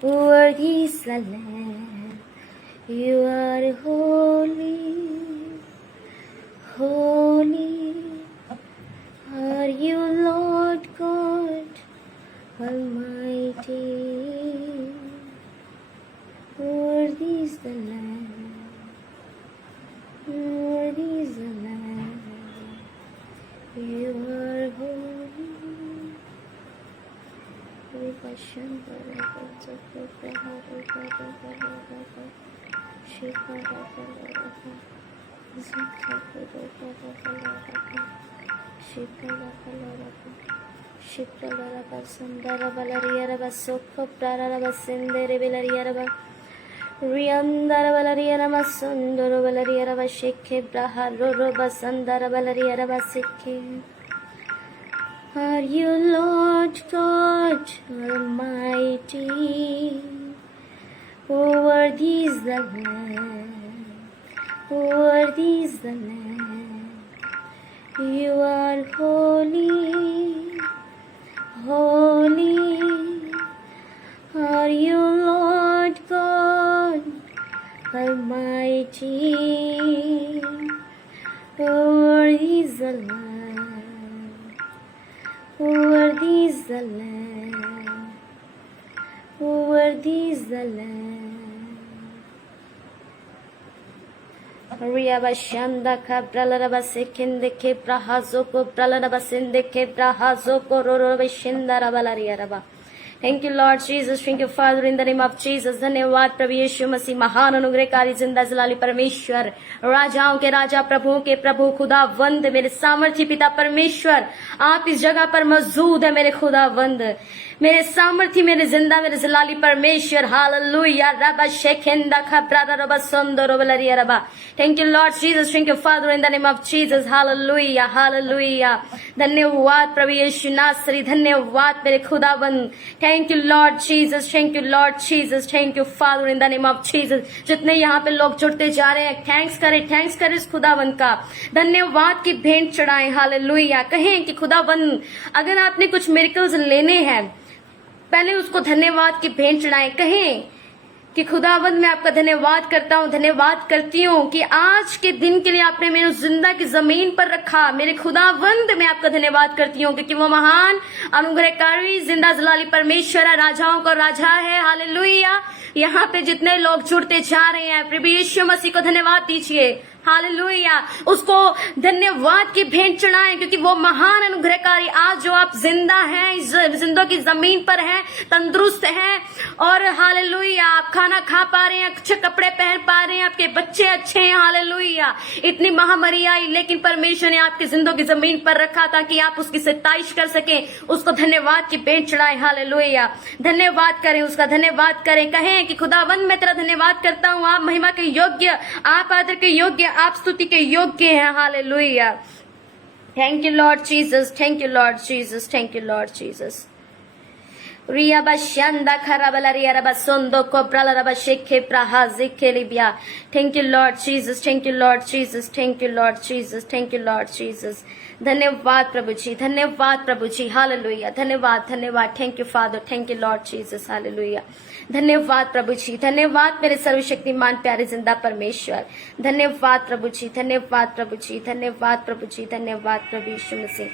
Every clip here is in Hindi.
Worthy is the Lamb. You are holy, holy are you, Lord God Almighty. Worthy is the Lamb. Worthy is the Lamb. You are holy. Riandara Valeriana Masundoro Valeriana Vashike Braharo Basandara Valeriana Vasike. Are you Lord God Almighty? Worthy is the Lamb. Worthy is the Lamb. You are holy, holy are you, Lord God Almighty. Worthy is the Lamb. Worthy is the Lamb. Worthy is the Lamb. Riyabashanda kabralaraba sekende kebrahazo ko bralaraba sende kebrahazo ko rorobashinda rabalariyaraba. Thank you, Lord Jesus. Thank you, Father, in the name of Jesus. धन्यवाद प्रभु यीशु मसीह, महान अनुग्रहकारी जिंदा जलाली परमेश्वर, राजाओं के राजा, प्रभुओं के प्रभु, खुदावंद, मेरे सामर्थी पिता परमेश्वर, आप इस जगह पर मौजूद है मेरे खुदावंद, मेरे सामर्थी, मेरे जिंदा, मेरे जलाली परमेश्वर. Hallelujah. Rava शेखेंदा खब्रारा rava संदरो बलरिया rava. Thank you, Lord Jesus. Thank you, Father, in the name of Jesus. Hallelujah. Hallelujah. धन्यवाद प्रभु यीशु नासरी, धन्यवाद मेरे खुदावंद. Thank you, Lord Jesus. Thank you, Lord Jesus. Thank you, Father, in the name of Jesus. जितने यहाँ पे लोग जुड़ते जा रहे हैं, थैंक्स करें इस खुदावंद का. धन्यवाद की भेंट चढ़ाएं. हालेलुया. कहें कि खुदावंद, अगर आपने कुछ मिरेकल्स लेने हैं, पहले उसको धन्यवाद की भेंट चढ़ाएं. कहें कि खुदावंद, मैं आपका धन्यवाद करता हूँ, धन्यवाद करती हूँ कि आज के दिन के लिए आपने मेरे जिंदा की जमीन पर रखा. मेरे खुदावंद, मैं आपका धन्यवाद करती हूँ क्योंकि वो महान अनुग्रहकारी जिंदा जलाली परमेश्वर है, राजाओं का राजा है. हालेलुया. यहाँ पे जितने लोग जुड़ते जा रहे हैं, प्रभु यीशु मसीह को धन्यवाद दीजिए. हालेलुया. उसको धन्यवाद की भेंट चढ़ाएं क्योंकि वो महान अनुग्रहकारी. आज जो आप जिंदा हैं, जिंदों की जमीन पर हैं, तंदुरुस्त हैं, और हालेलुया, आप खाना खा पा रहे हैं, अच्छे कपड़े पहन पा रहे हैं, आपके बच्चे अच्छे हैं. हालेलुया. इतनी महामारी आई लेकिन परमेश्वर ने आपकी जिंदों की जमीन पर रखा ताकि आप उसकी सताइश कर सकें. उसको धन्यवाद की भेंट चढ़ाएं. हालेलुया. धन्यवाद करें, उसका धन्यवाद करें. कहें कि खुदावंद, मैं तेरा धन्यवाद करता हूँ. आप महिमा के योग्य, आप आदर के योग्य, आप स्तुति के योग्य हैं. Hallelujah. Thank you Lord Jesus. Thank you Lord Jesus. Thank you Lord Jesus. Ria bashanda karabala ria rabasondo koprala rabasheke prahazike libya. Thank you, Lord Jesus. Thank you, Lord Jesus. Thank you, Lord Jesus. Thank you, Lord Jesus. धन्यवाद प्रभु जी, धन्यवाद प्रभु जी. हालेलुया. धन्यवाद, धन्यवाद. Thank you father. Thank you Lord Jesus. Hallelujah. धन्यवाद प्रभु जी. धन्यवाद मेरे सर्वशक्तिमान प्यारे जिंदा परमेश्वर. धन्यवाद प्रभु जी. धन्यवाद प्रभु जी. धन्यवाद प्रभु जी. धन्यवाद प्रभु यीशु मसीह.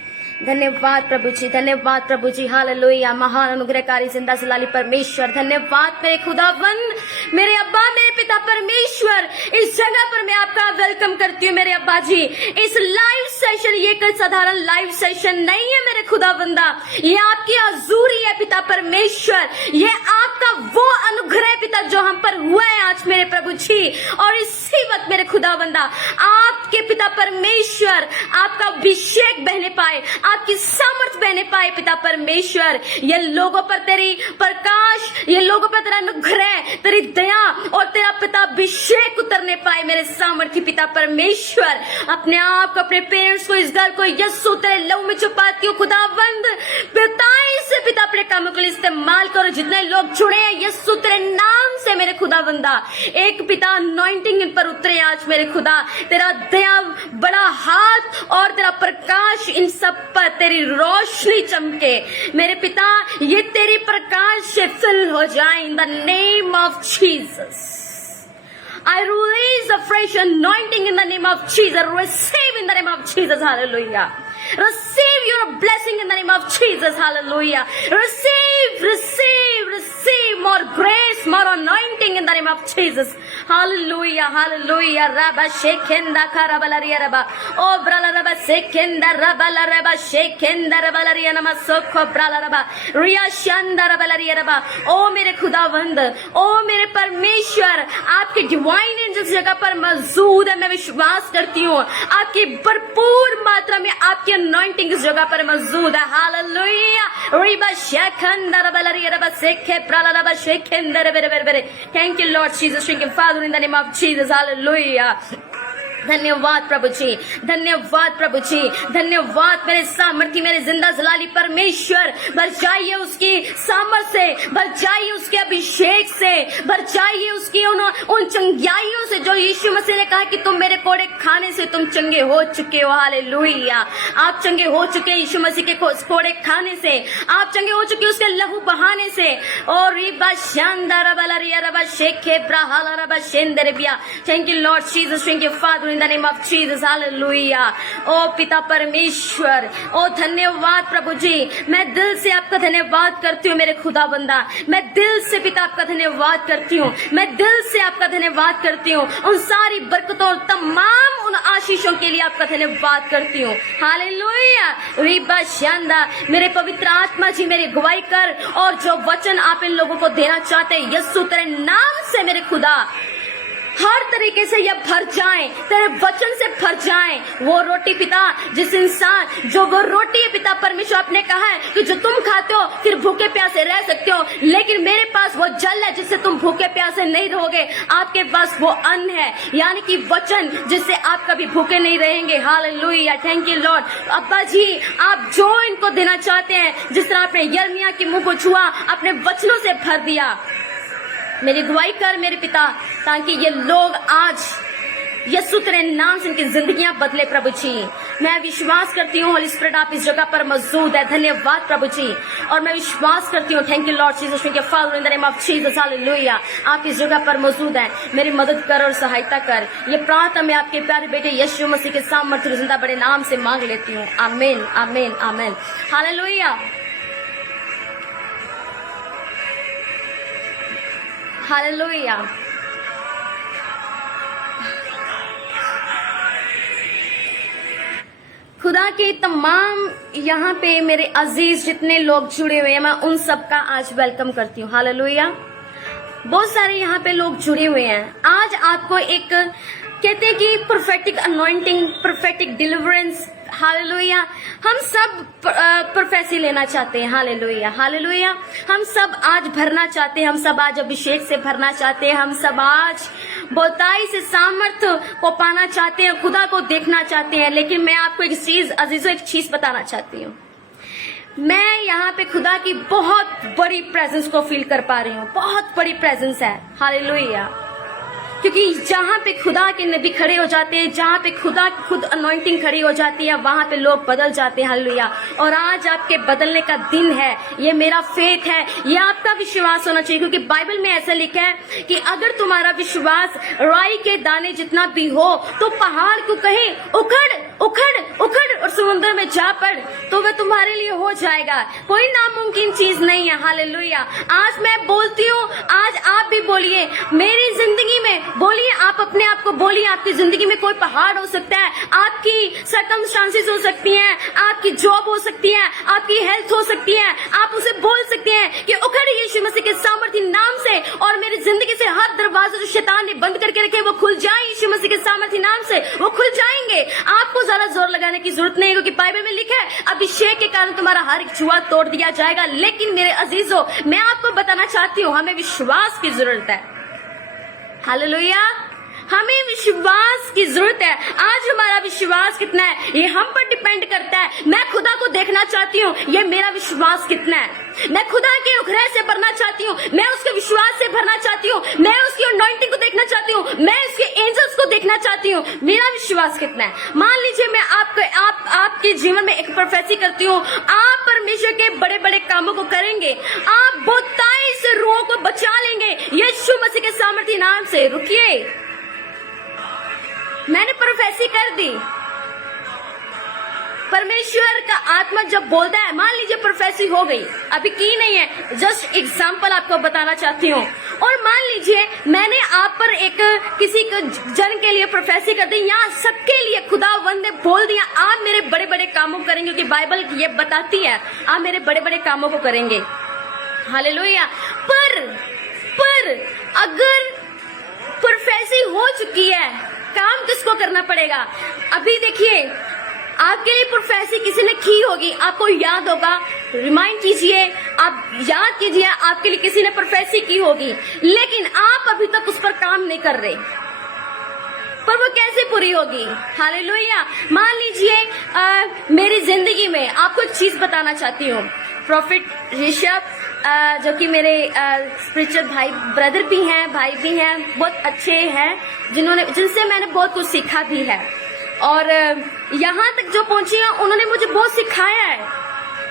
धन्यवाद प्रभु जी. धन्यवाद प्रभु जी. हालेलुया. महान अनुग्रहकारी जिंदा जलाली परमेश्वर. धन्यवाद मेरे खुदावंद, मेरे अब्बा, मेरे पिता परमेश्वर. इस जगह पर मैं आपका वेलकम करती हूँ मेरे अब्बा जी. इस लाइव सेशन, ये कोई साधारण लाइव सेशन नहीं है मेरे खुदावंदा. ये आपकी हजूरी है पिता परमेश्वर. ये आपका वो अनुग्रह पिता जो हम पर हुआ है आज मेरे प्रभु जी. और इसी वक्त मेरे खुदावंदा, आपके पिता परमेश्वर, आपका अभिषेक बहने पाए, आपकी सामर्थ बहने पाए पिता परमेश्वर. ये लोगों पर तेरी प्रकाश, ये लोगों पर तेरा अनुग्रह, तेरी दया और तेरा पिता अभिषेक उतरने पाए मेरे सामर्थी पिता परमेश्वर. अपने आप को, अपने पेरेंट्स को, इस घर को यीशु तेरे लहू में छुपाती हूँ खुदावंद. पिता से पिता अपने कामों के लिए इस्तेमाल करो जितने लोग जुड़े हैं यीशु तेरे नाम से मेरे खुदावंदा, एक पिता अनॉइंटिंग इन पर उतरे आज मेरे खुदा, तेरा दया बड़ा हाथ और तेरा प्रकाश इन सब पर, तेरी रोशनी चमके मेरे पिता, ये तेरी प्रकाश से फिल हो जाए in the name of Jesus. I release a fresh anointing in the name of Jesus. Receive in the name of Jesus. Hallelujah. Receive your blessing in the name of Jesus. Hallelujah. Receive more grace, more anointing in the name of Jesus. Hallelujah. Hallelujah. Rabba shekenda karabalaria rabba. Oh brala rabba sekenda rabala rabba shekenda rabalaria namasoko brala rabba. Riya shanda rabalaria rabba. Oh मेरे खुदावंद, ओ मेरे परमेश्वर, आपके डिवाइन एंजल्स जगह पर मौजूद है। मैं विश्वास करती हूँ आपकी भरपूर मात्रा में आपकी अनॉइंटिंग इस जगह पर मौजूद है। हालेलुया। रिबा शेखंदर बलरिया रबा सेखे प्राला रबा शेखेंदर बेरे बेरे बेरे। Thank you Lord Jesus, thank you father in the name of Jesus. Hallelujah. धन्यवाद प्रभु जी, धन्यवाद प्रभु जी, धन्यवाद मेरे सामर्थी, मेरे जिंदा जलाली परमेश्वर। भर जाइए उसकी सामर्थ से, भर जाइए उसके अभिषेक से, भर जाइए उसकी उन चंगाइयों से जो यीशु मसीह ने कहा कि तुम मेरे कोड़े खाने से तुम चंगे हो चुके हो। हालेलुया। आप चंगे हो चुके यीशु मसीह के कोड़े खाने से, आप चंगे हो चुके उसके लहू बहाने से। और रिबा शानदार बलरिया रबा शेखे ब्राहाला रबा शेंदरबिया। Thank you Lord Jesus, thank you father in the name of Jesus. Hallelujah. ओ पिता परमेश्वर, ओ धन्यवाद प्रभु जी, मैं दिल से आपका धन्यवाद करती हूँ मेरे खुदाबंदा, मैं दिल से पिता आपका धन्यवाद करती हूँ, मैं दिल से आपका धन्यवाद करती हूँ। उन सारी बरकतों और तमाम उन आशीषों के लिए आपका धन्यवाद करती हूँ। हालेलुया। रिबा शांदा, मेरे पवित्र आत्मा जी मेरी गवाही कर, और जो वचन आप इन लोगों को देना चाहते हैं यीशु तेरे नाम से मेरे खुदा हर तरीके से यह भर जाए, तेरे वचन से भर जाए। वो रोटी पिता, जिस इंसान जो वो रोटी है पिता परमेश्वर, आपने कहा है कि जो तुम खाते हो फिर भूखे प्यासे रह सकते हो, लेकिन मेरे पास वो जल है जिससे तुम भूखे प्यासे नहीं रहोगे। आपके पास वो अन्न है, यानी कि वचन, जिससे आप कभी भूखे नहीं रहेंगे। हालेलुया। Thank you Lord. अब्बा जी, आप जो इनको देना चाहते हैं, जिस तरह आपने यिर्मयाह के मुंह को छुआ, अपने वचनों से भर दिया, मेरी दुआई कर मेरे पिता, ताकि ये लोग आज यीशु तेरे नाम से इनकी जिंदगियां बदले प्रभु जी। मैं विश्वास करती हूँ होली स्पिरिट आप इस जगह पर मौजूद है। धन्यवाद प्रभु जी। और मैं विश्वास करती हूँ, thank you Lord Jesus, thank you father in the name of Jesus. Hallelujah. आप इस जगह पर मौजूद हैं, मेरी मदद कर और सहायता कर। ये प्रार्थना मैं आपके प्यारे बेटे यीशु मसीह के सामर्थ्य जिंदा बड़े नाम से मांग लेती हूँ। आमीन, आमीन, आमीन। Hallelujah, hallelujah. खुदा के तमाम यहाँ पे मेरे अजीज जितने लोग जुड़े हुए हैं, मैं उन सबका आज वेलकम करती हूँ। हालेलुया। बहुत सारे यहाँ पे लोग जुड़े हुए हैं। आज आपको एक कहते हैं कि prophetic anointing, prophetic deliverance. Hallelujah. हम सब प्रोफेसी लेना चाहते हैं। Hallelujah, hallelujah. हम सब आज भरना चाहते हैं, हम सब आज अभिषेक से भरना चाहते हैं, हम सब आज बोताई से सामर्थ्य को पाना चाहते हैं, खुदा को देखना चाहते हैं। लेकिन मैं आपको एक चीज अजीजों, एक चीज बताना चाहती हूँ। मैं यहाँ पे खुदा की बहुत बड़ी प्रेजेंस को फील कर पा रही हूँ, बहुत बड़ी प्रेजेंस है। हालेलुया। क्योंकि जहाँ पे खुदा के नबी खड़े हो जाते हैं, जहाँ पे खुदा खुद अनॉइंटिंग खड़ी हो जाती है, वहां पे लोग बदल जाते हैं। हालेलुया। और आज आपके बदलने का दिन है। ये मेरा फेथ है, ये आपका विश्वास होना चाहिए, क्योंकि बाइबल में ऐसा लिखा है कि अगर तुम्हारा विश्वास राई के दाने जितना भी हो तो पहाड़ को कहे उखड़ उखड़ उखड़ और समुद्र में जा पड़, तो वह तुम्हारे लिए हो जाएगा। कोई नामुमकिन चीज नहीं है। हालेलुया। आज मैं बोलती हूँ, आज आप भी बोलिए मेरी जिंदगी में, बोलिए आप अपने आप को बोलिए, आपकी जिंदगी में कोई पहाड़ हो सकता है, आपकी सर्कमस्टांसेस हो सकती हैं, आपकी जॉब हो सकती है, आपकी हेल्थ हो सकती है। आप उसे बोल सकते हैं कि उखड़ यीशु मसीह के सामर्थ्य नाम से, और मेरी जिंदगी से हर दरवाजे जो शैतान ने बंद करके रखे वो खुल जाए यीशु मसीह के सामर्थ्य नाम से, वो खुल जाएंगे। आपको ज्यादा जोर लगाने की जरूरत नहीं है, क्योंकि बाइबल में लिखा है अभिषेक के कारण तुम्हारा हर एक जुआ तोड़ दिया जाएगा। लेकिन मेरे अजीजों, मैं आपको बताना चाहती हूँ, हमें विश्वास की जरूरत है। हालेलुया। हमें विश्वास की जरूरत है। आज हमारा विश्वास कितना है ये हम पर डिपेंड करता है। मैं खुदा को देखना चाहती हूँ, ये मेरा विश्वास कितना है। मैं खुदा के अनुग्रह से भरना चाहती हूँ, मैं उसके विश्वास से भरना चाहती हूँ, मैं उसकी अनॉइंटिंग को देखना चाहती हूँ, मैं उसके एंजल्स को देखना चाहती हूँ। मेरा विश्वास कितना है? मान लीजिए मैं आपके जीवन में एक प्रोफेसी करती हूँ, आप परमेश्वर के बड़े बड़े कामों को करेंगे, आप बहुताई से रूहों को बचा लेंगे यीशु मसीह के सामर्थी नाम से। रुकिए, मैंने प्रोफेसी कर दी। परमेश्वर का आत्मा जब बोलता है, मान लीजिए प्रोफेसी हो गई, अभी की नहीं है, जस्ट एग्जांपल आपको बताना चाहती हूँ। और मान लीजिए मैंने आप पर एक किसी जन के लिए प्रोफेसी कर दी, यहाँ सबके लिए खुदावंद ने बोल दिया आप मेरे बड़े बड़े कामों को करेंगे, क्योंकि बाइबल ये बताती है आप मेरे बड़े बड़े कामों को करेंगे। हालेलुया। पर अगर प्रोफेसी हो चुकी है, काम किसको करना पड़ेगा? अभी देखिए, आपके लिए प्रोफेसी किसी ने की होगी, आपको याद होगा, रिमाइंड कीजिए, आप याद कीजिए, आपके लिए किसी ने प्रोफेसी की होगी, लेकिन आप अभी तक उस पर काम नहीं कर रहे, पर वो कैसे पूरी होगी? हालेलुया। मान लीजिए मेरी जिंदगी में आपको एक चीज बताना चाहती हूँ। प्रॉफिट ऋषभ जो कि मेरे स्पिरिचुअल भाई ब्रदर भी हैं, भाई भी हैं, बहुत अच्छे हैं, जिनसे मैंने बहुत कुछ सीखा भी है, और यहाँ तक जो पहुंची है उन्होंने मुझे बहुत सिखाया है,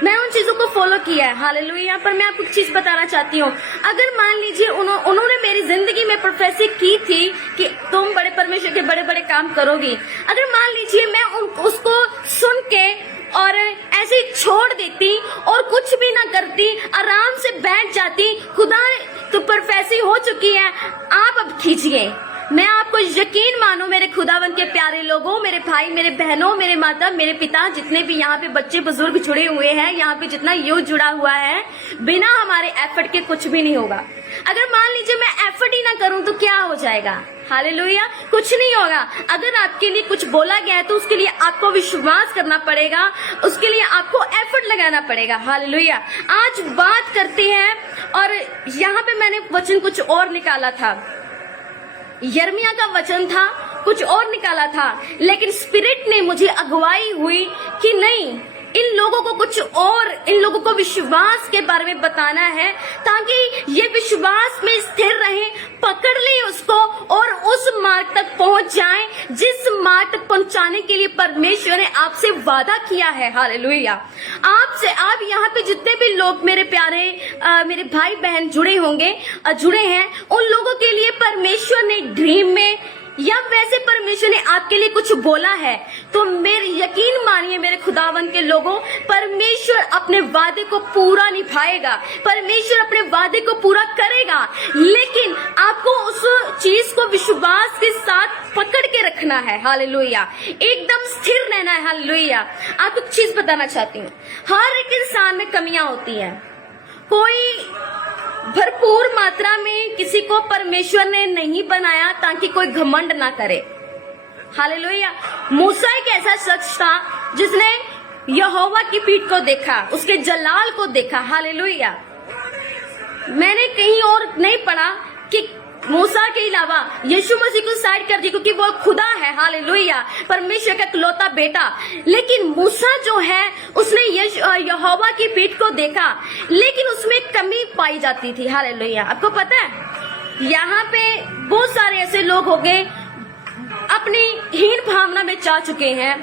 मैं उन चीजों को फॉलो किया है। हालेलुया। पर मैं आपको एक चीज बताना चाहती हूँ, अगर मान लीजिए उन्होंने मेरी जिंदगी में प्रोफेसी की थी कि तुम बड़े परमेश्वर के बड़े बड़े काम करोगी, अगर मान लीजिए मैं उसको सुन के और ऐसे ही छोड़ देती और कुछ भी ना करती, आराम से बैठ जाती, खुदा तो प्रोफेसी हो चुकी है, आप अब खींचिए। मैं आपको यकीन मानो मेरे खुदावन के प्यारे लोगों, मेरे भाई, मेरे बहनों, मेरे माता, मेरे पिता, जितने भी यहाँ पे बच्चे बुजुर्ग जुड़े हुए हैं, यहाँ पे जितना यूथ जुड़ा हुआ है, बिना हमारे एफर्ट के कुछ भी नहीं होगा। अगर मान लीजिए मैं एफर्ट ही ना करूं तो क्या हो जाएगा? हालेलुया। कुछ नहीं होगा। अगर आपके लिए कुछ बोला गया है तो उसके लिए आपको विश्वास करना पड़ेगा, उसके लिए आपको एफर्ट लगाना पड़ेगा। हालेलुया। आज बात करते हैं, और यहाँ पे मैंने वचन कुछ और निकाला था, यिर्मयाह का वचन था, कुछ और निकाला था, लेकिन स्पिरिट ने मुझे अगुवाई हुई कि नहीं, इन लोगों को कुछ और, इन लोगों को विश्वास के बारे में बताना है, ताकि ये विश्वास में स्थिर रहे, पकड़ ले उसको और उस मार्ग तक पहुंच जाएं जिस मार्ग तक पहुंचाने के लिए परमेश्वर ने आपसे वादा किया है। हालेलुया। आपसे, आप यहाँ पे जितने भी लोग मेरे प्यारे मेरे भाई बहन जुड़े हैं, उन लोगों के लिए परमेश्वर ने ड्रीम में या वैसे परमेश्वर ने आपके लिए कुछ बोला है, तो मेरे यकीन मानिए मेरे खुदावन के लोगों, परमेश्वर अपने वादे को पूरा निभाएगा, परमेश्वर अपने वादे को पूरा करेगा, लेकिन आपको उस चीज को विश्वास के साथ पकड़ के रखना है। हालेलुया। एकदम स्थिर रहना है। हालेलुया। आपको एक चीज बताना चाहती हूँ, हर एक इंसान में कमियां होती हैं, कोई भरपूर मात्रा में किसी को परमेश्वर ने नहीं बनाया ताकि कोई घमंड ना करे। हालेलुया। मूसा एक ऐसा शख्स था जिसने यहोवा की पीठ को देखा, उसके जलाल को देखा। हालेलुया। मैंने कहीं और नहीं पढ़ा कि मूसा के अलावा यीशु मसीह को साइड कर दी, क्योंकि वो खुदा है। हालेलुया। परमेश्वर का इकलौता बेटा। लेकिन मूसा जो है उसने यहोवा की पीठ को देखा, लेकिन उसमें कमी पाई जाती थी। हालेलुया। आपको पता है, यहाँ पे बहुत सारे ऐसे लोग हो गए अपनी हीन भावना में जा चुके हैं,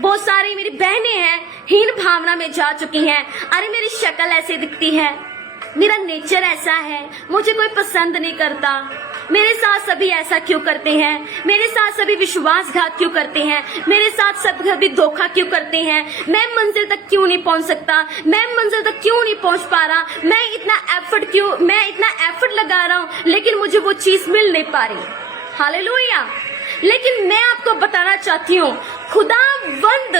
बहुत सारी मेरी बहनें हैं हीन भावना में जा चुकी हैं। अरे मेरी शक्ल ऐसी दिखती है, मेरा नेचर ऐसा है, मुझे कोई पसंद नहीं करता, मेरे साथ सभी ऐसा क्यों करते हैं, मेरे साथ सभी विश्वासघात क्यों करते हैं, मेरे साथ सभी धोखा क्यों करते हैं, मैं मंजिल तक क्यों नहीं पहुंच सकता, मैं मंजिल तक क्यों नहीं पहुंच पा रहा, मैं इतना एफर्ट लगा रहा हूं, लेकिन मुझे वो चीज मिल नहीं पा रही। हालेलुया। लेकिन मैं आपको बताना चाहती हूँ, खुदावंद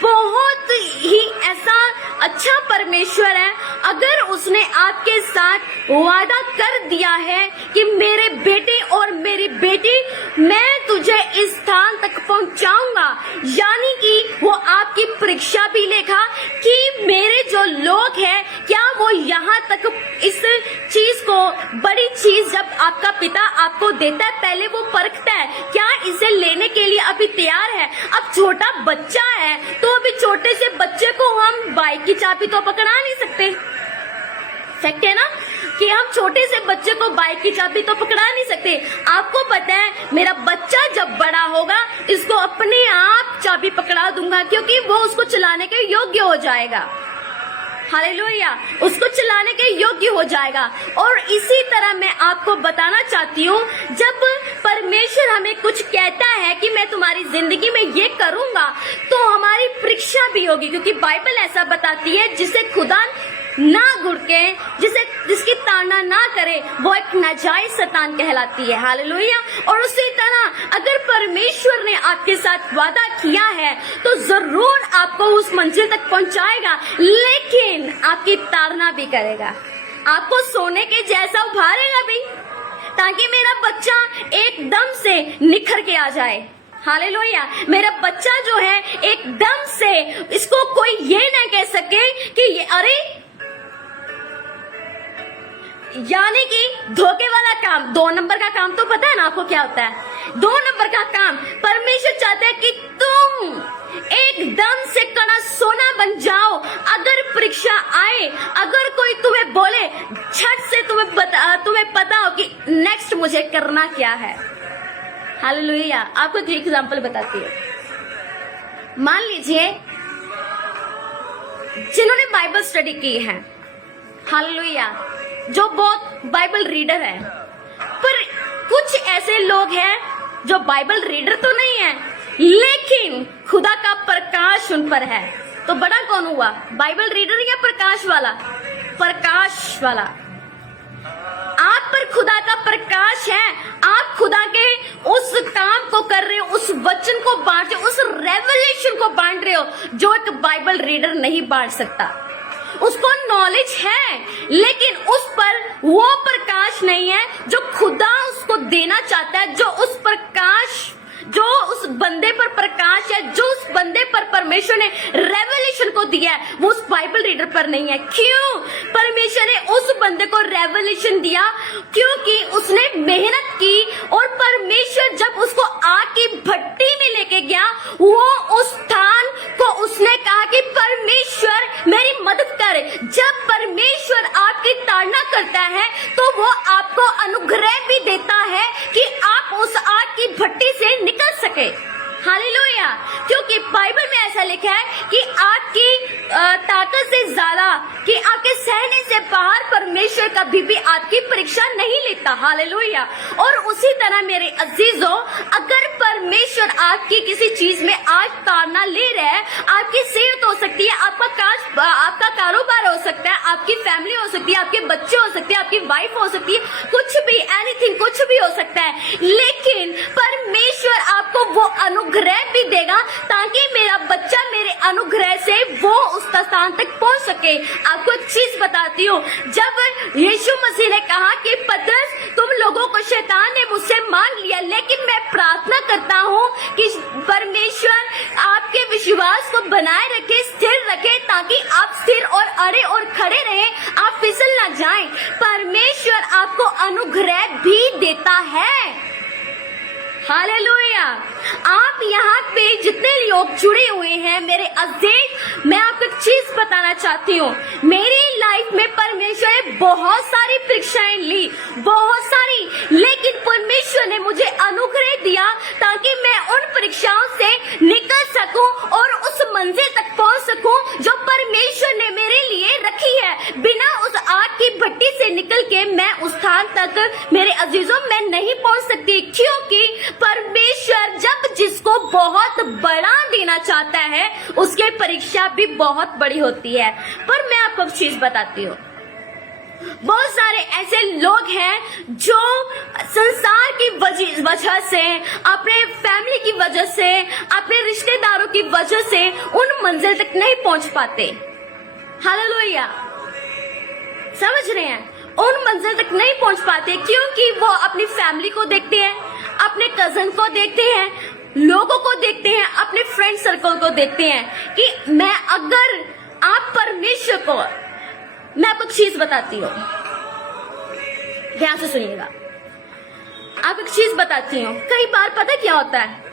बहुत ही ऐसा अच्छा परमेश्वर है, अगर उसने आपके साथ वादा कर दिया है कि मेरे बेटे और मेरी बेटी, मैं तुझे इस स्थान तक पहुंचाऊंगा, यानी कि वो आपकी परीक्षा भी लेगा कि मेरे जो लोग हैं क्या वो यहाँ तक इस चीज को, बड़ी चीज जब आपका पिता आपको देता है, पहले वो परखता है क्या इसे लेने के लिए अभी तैयार है। अब छोटा बच्चा है तो अभी छोटे से बच्चे को हम बाइक की चाबी तो पकड़ा नहीं सकते, फैक्ट है ना कि हम छोटे से बच्चे को बाइक की चाबी तो पकड़ा नहीं सकते। आपको पता है मेरा बच्चा जब बड़ा होगा इसको अपने आप चाबी पकड़ा दूंगा, क्योंकि वो उसको चलाने के योग्य हो जाएगा। हालेलुया, उसको चलाने के योग्य हो जाएगा। और इसी तरह मैं आपको बताना चाहती हूँ, जब परमेश्वर हमें कुछ कहता है कि मैं तुम्हारी जिंदगी में ये करूंगा, तो हमारी परीक्षा भी होगी, क्योंकि बाइबल ऐसा बताती है जिसे खुदा ना घुड़के, जिसकी ताड़ना ना करे, वो एक नाजायज शैतान कहलाती है। हालेलुया। और उसी तरह अगर परमेश्वर ने आपके साथ वादा किया है तो जरूर आपको उस मंजिल तक पहुंचाएगा, लेकिन आपकी ताड़ना भी करेगा, आपको सोने के जैसा उभारेगा भी, ताकि मेरा बच्चा एकदम से निखर के आ जाए। हालेलुया। मेरा बच्चा जो है एकदम से इसको कोई ये ना कह सके कि ये अरे, यानी कि धोखे वाला काम, 2 नंबर का काम तो पता है ना आपको क्या होता है। 2 नंबर का काम परमेश्वर चाहता है कि तुम एकदम से कड़ा सोना बन जाओ। अगर परीक्षा आए, अगर कोई तुम्हें बोले, झट से तुम्हें पता हो कि नेक्स्ट मुझे करना क्या है। हालेलुया। आपको एक एग्जांपल बताती हूँ। मान लीजिए जिन्होंने बाइबल स्टडी की है, हालेलुया, जो बहुत बाइबल रीडर है, पर कुछ ऐसे लोग हैं जो बाइबल रीडर तो नहीं है, लेकिन खुदा का प्रकाश उन पर है। तो बड़ा कौन हुआ, बाइबल रीडर या प्रकाश वाला? प्रकाश वाला। आप पर खुदा का प्रकाश है, आप खुदा के उस काम को कर रहे हो, उस वचन को बांट रहे हो, उस रेवलेशन को बांट रहे हो जो एक बाइबल रीडर नहीं बांट सकता। उसको नॉलेज है, लेकिन उस पर वो प्रकाश नहीं है जो खुदा उसको देना चाहता है, जो उस प्रकाश, जो उस बंदे पर प्रकाश है, जो उस बंदे पर परमेश्वर ने रेवलेशन को दिया है, वो उस बाइबल रीडर पर नहीं है। क्यों परमेश्वर ने उस बंदे को रेवलेशन दिया? क्योंकि उसने मेहनत की, और परमेश्वर जब उसको आग की भट्टी में लेके गया, वो उस स्थान को उसने कहा कि परमेश्वर मेरी मदद कर। जब परमेश्वर आपकी ताड़ना करता है तो वो आपको अनुग्रह भी देता है कि आप उस आग की भट्टी से निकल सके। हालेलुया। क्योंकि बाइबल में ऐसा लिखा है कि आपकी ताकत से ज्यादा, कि आपके सहने से बाहर परमेश्वर कभी भी आपकी परीक्षा नहीं लेता। हालेलुया। और उसी तरह मेरे अजीजों, अगर परमेश्वर आपकी किसी चीज में आज ताड़ना ले रहा है, आपकी सेहत हो सकती है, आपका कारोबार हो सकता है, आपकी फैमिली हो सकती है, आपके बच्चे हो सकते हैं, आपकी वाइफ हो सकती है, कुछ भी, एनीथिंग, कुछ भी हो सकता है, लेकिन परमेश्वर आपको वो अनुग्रह भी देगा ताकि मेरा बच्चा मेरे अनुग्रह से वो उस स्थान तक पहुंच सके। आपको एक चीज बताती हूँ, जब यीशु मसीह ने कहा कि पतरस, तुम लोगों को शैतान ने मुझसे मांग लिया, लेकिन मैं प्रार्थना करता हूँ कि परमेश्वर आपके विश्वास को बनाए रखे, स्थिर रखे, ताकि आप स्थिर और अड़े और खड़े रहे, आप फिसल ना जाएं। परमेश्वर आपको अनुग्रह भी देता है। हालेलुया। आप यहाँ पे जितने लोग जुड़े हुए हैं मेरे अजीज, मैं आपको एक चीज बताना चाहती हूँ। मेरी लाइफ में परमेश्वर ने बहुत सारी परीक्षाएं ली, बहुत सारी, लेकिन परमेश्वर ने मुझे अनुग्रह दिया ताकि मैं उन परीक्षाओं से निकल सकूं और उस मंजिल तक पहुँच सकूं जो परमेश्वर ने मेरे लिए रखी है। बिना उस आग की भट्टी से निकल के मैं उस स्थान तक, मेरे अजीजों, मैं नहीं पहुँच सकती, क्योंकि परमेश्वर जब जिसको बहुत बड़ा देना चाहता है उसके परीक्षा भी बहुत बड़ी होती है। पर मैं आपको एक चीज बताती हूँ, बहुत सारे ऐसे लोग हैं जो संसार की वजह से, अपने फैमिली की वजह से, अपने रिश्तेदारों की वजह से उन मंजिल तक नहीं पहुंच पाते। हालेलुया। समझ रहे हैं? उन मंजिल तक नहीं पहुंच पाते क्योंकि वो अपनी फैमिली को देखते हैं, अपने कजन को देखते हैं, लोगों को देखते हैं, अपने फ्रेंड सर्कल को देखते हैं कि मैं, अगर आप परमेश्वर को, मैं आपको एक चीज बताती हूँ, ध्यान से सुनिएगा, आपको एक चीज बताती हूँ। कई बार पता क्या होता है,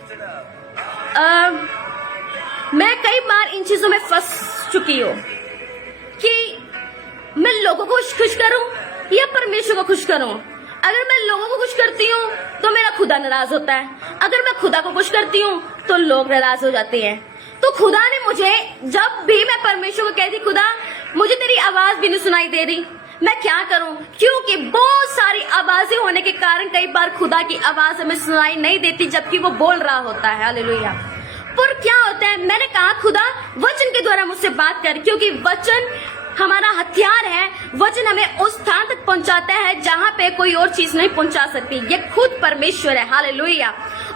मैं कई बार इन चीजों में फंस चुकी हूँ कि मैं लोगों को खुश करूं या परमेश्वर को खुश करूं? अगर मैं लोगों को खुश करती हूँ तो मेरा खुदा नाराज होता है, अगर मैं खुदा को खुश करती हूँ तो लोग नाराज हो जाते हैं। तो खुदा ने मुझे, जब भी मैं परमेश्वर को कहती खुदा मुझे तेरी आवाज भी नहीं सुनाई दे रही, मैं क्या करूं? क्योंकि बहुत सारी आवाजें होने के कारण कई बार खुदा की आवाज हमें सुनाई नहीं देती जबकि वो बोल रहा होता है। हालेलुया। पर क्या होता है, मैंने कहा खुदा वचन के द्वारा मुझसे बात कर, क्योंकि वचन हमारा हथियार है। वचन हमें उस स्थान तक पहुंचाता है जहां पे कोई और चीज नहीं पहुंचा सकती। ये खुद परमेश्वर है। हालेलुया।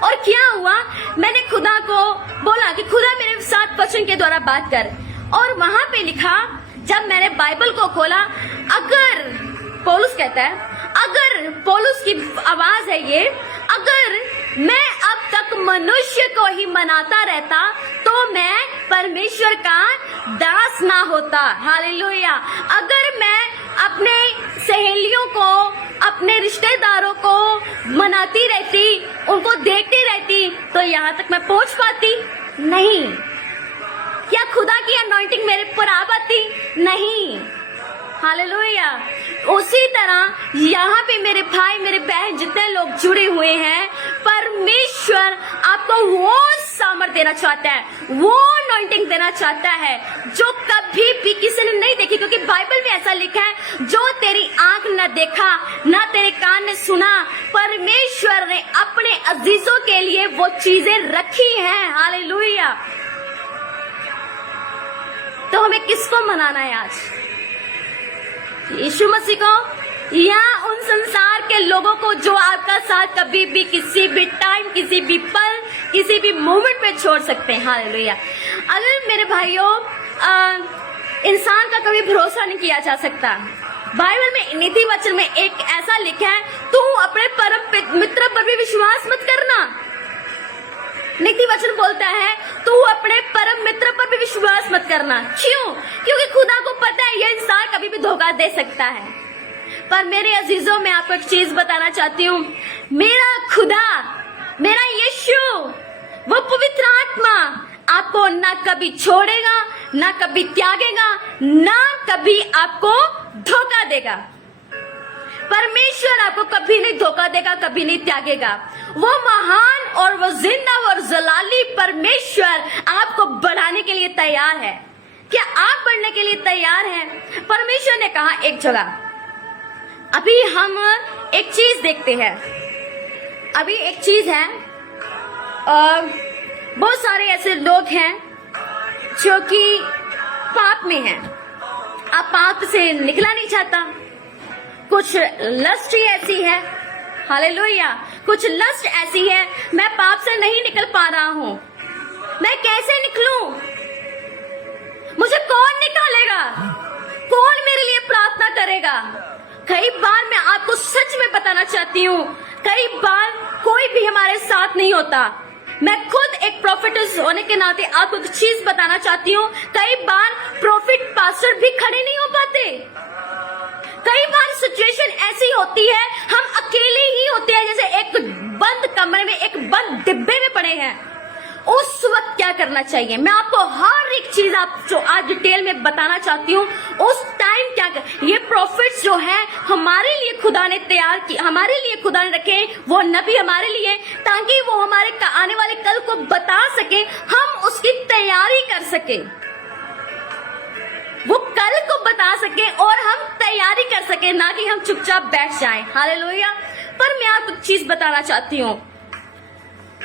और क्या हुआ, मैंने खुदा को बोला कि खुदा मेरे साथ वचन के द्वारा बात कर, और वहां पे लिखा, जब मैंने बाइबल को खोला, अगर पौलुस कहता है, अगर पौलुस की आवाज है ये, अगर मैं अब तक मनुष्य को ही मनाता रहता तो मैं परमेश्वर का दास ना होता। हालेलुया। अगर मैं अपने सहेलियों को, अपने रिश्तेदारों को मनाती रहती, उनको देखती रहती, तो यहाँ तक मैं पहुंच पाती? नहीं। क्या खुदा की अनॉइंटिंग मेरे पर आ पाती? नहीं। हालेलुया। उसी तरह यहाँ पे मेरे भाई, मेरे बहन, जितने लोग जुड़े हुए हैं, परमेश्वर आपको वो सामर्थ देना चाहता है, वो अनॉइंटिंग देना चाहता है जो कभी भी किसी ने नहीं देखी। क्योंकि बाइबल में ऐसा लिखा है, जो तेरी आंख न देखा, न तेरे कान ने सुना, परमेश्वर ने अपने अजीजों के लिए वो चीजें रखी हैं। हालेलुया। तो हमें किसको मनाना है आज? यीशु मसीह को या उन संसार के लोगों को जो आपका साथ कभी भी, किसी भी टाइम, किसी भी पल, किसी भी मोमेंट पे छोड़ सकते हैं? हालेलुया। अगर मेरे भाइयों, इंसान का कभी भरोसा नहीं किया जा सकता। बाइबल में नीति वचन में एक ऐसा लिखा है, तू अपने परम मित्र पर भी विश्वास मत करना। नीति वचन बोलता है तू अपने परम मित्र पर भी विश्वास मत करना। क्यों? क्योंकि खुदा को पता है ये इंसान कभी भी धोखा दे सकता है। पर मेरे अजीजों, मैं आपको एक चीज बताना चाहती हूँ, मेरा खुदा, मेरा यीशु, वो पवित्र आत्मा आपको ना कभी छोड़ेगा, ना कभी त्यागेगा, ना कभी आपको धोखा देगा। परमेश्वर आपको कभी नहीं धोखा देगा, कभी नहीं त्यागेगा। वो महान और वो जिंदा और जलाली परमेश्वर आपको बढ़ाने के लिए तैयार है। क्या आप बढ़ने के लिए तैयार हैं? परमेश्वर ने कहा एक जगह, अभी हम एक चीज देखते हैं, अभी एक चीज है, बहुत सारे ऐसे लोग हैं जो कि पाप में हैं। आप पाप से निकला नहीं चाहता, कुछ लस्ट ही ऐसी है। हालेलुया। कुछ लस्ट ऐसी है, मैं पाप से नहीं निकल पा रहा हूँ, मैं कैसे निकलूं? मुझे कौन निकालेगा? कौन मेरे लिए प्रार्थना करेगा? कई बार मैं आपको सच में बताना चाहती हूँ, कई बार कोई भी हमारे साथ नहीं होता। मैं खुद एक प्रोफेटस होने के नाते आपको एक चीज बताना चाहती हूँ, कई बार प्रोफेट पास्टर भी खड़े नहीं हो पाते। कई बार सिचुएशन ऐसी होती है, हम अकेले ही होते हैं, जैसे एक बंद कमरे में, एक बंद डिब्बे में पड़े हैं। उस वक्त क्या करना चाहिए? मैं आपको हर एक चीज आप जो आज डिटेल में बताना चाहती हूँ। उस टाइम क्या कर, ये प्रॉफिट्स जो है हमारे लिए खुदा ने तैयार की, हमारे लिए खुदा ने रखे, वो नबी हमारे लिए, ताकि वो हमारे आने वाले कल को बता सके, हम उसकी तैयारी कर सके, वो कल को बता सके और हम तैयारी कर सके, ना कि हम चुपचाप बैठ जाएं। हालेलुया। पर मैं आपको चीज बताना चाहती हूँ,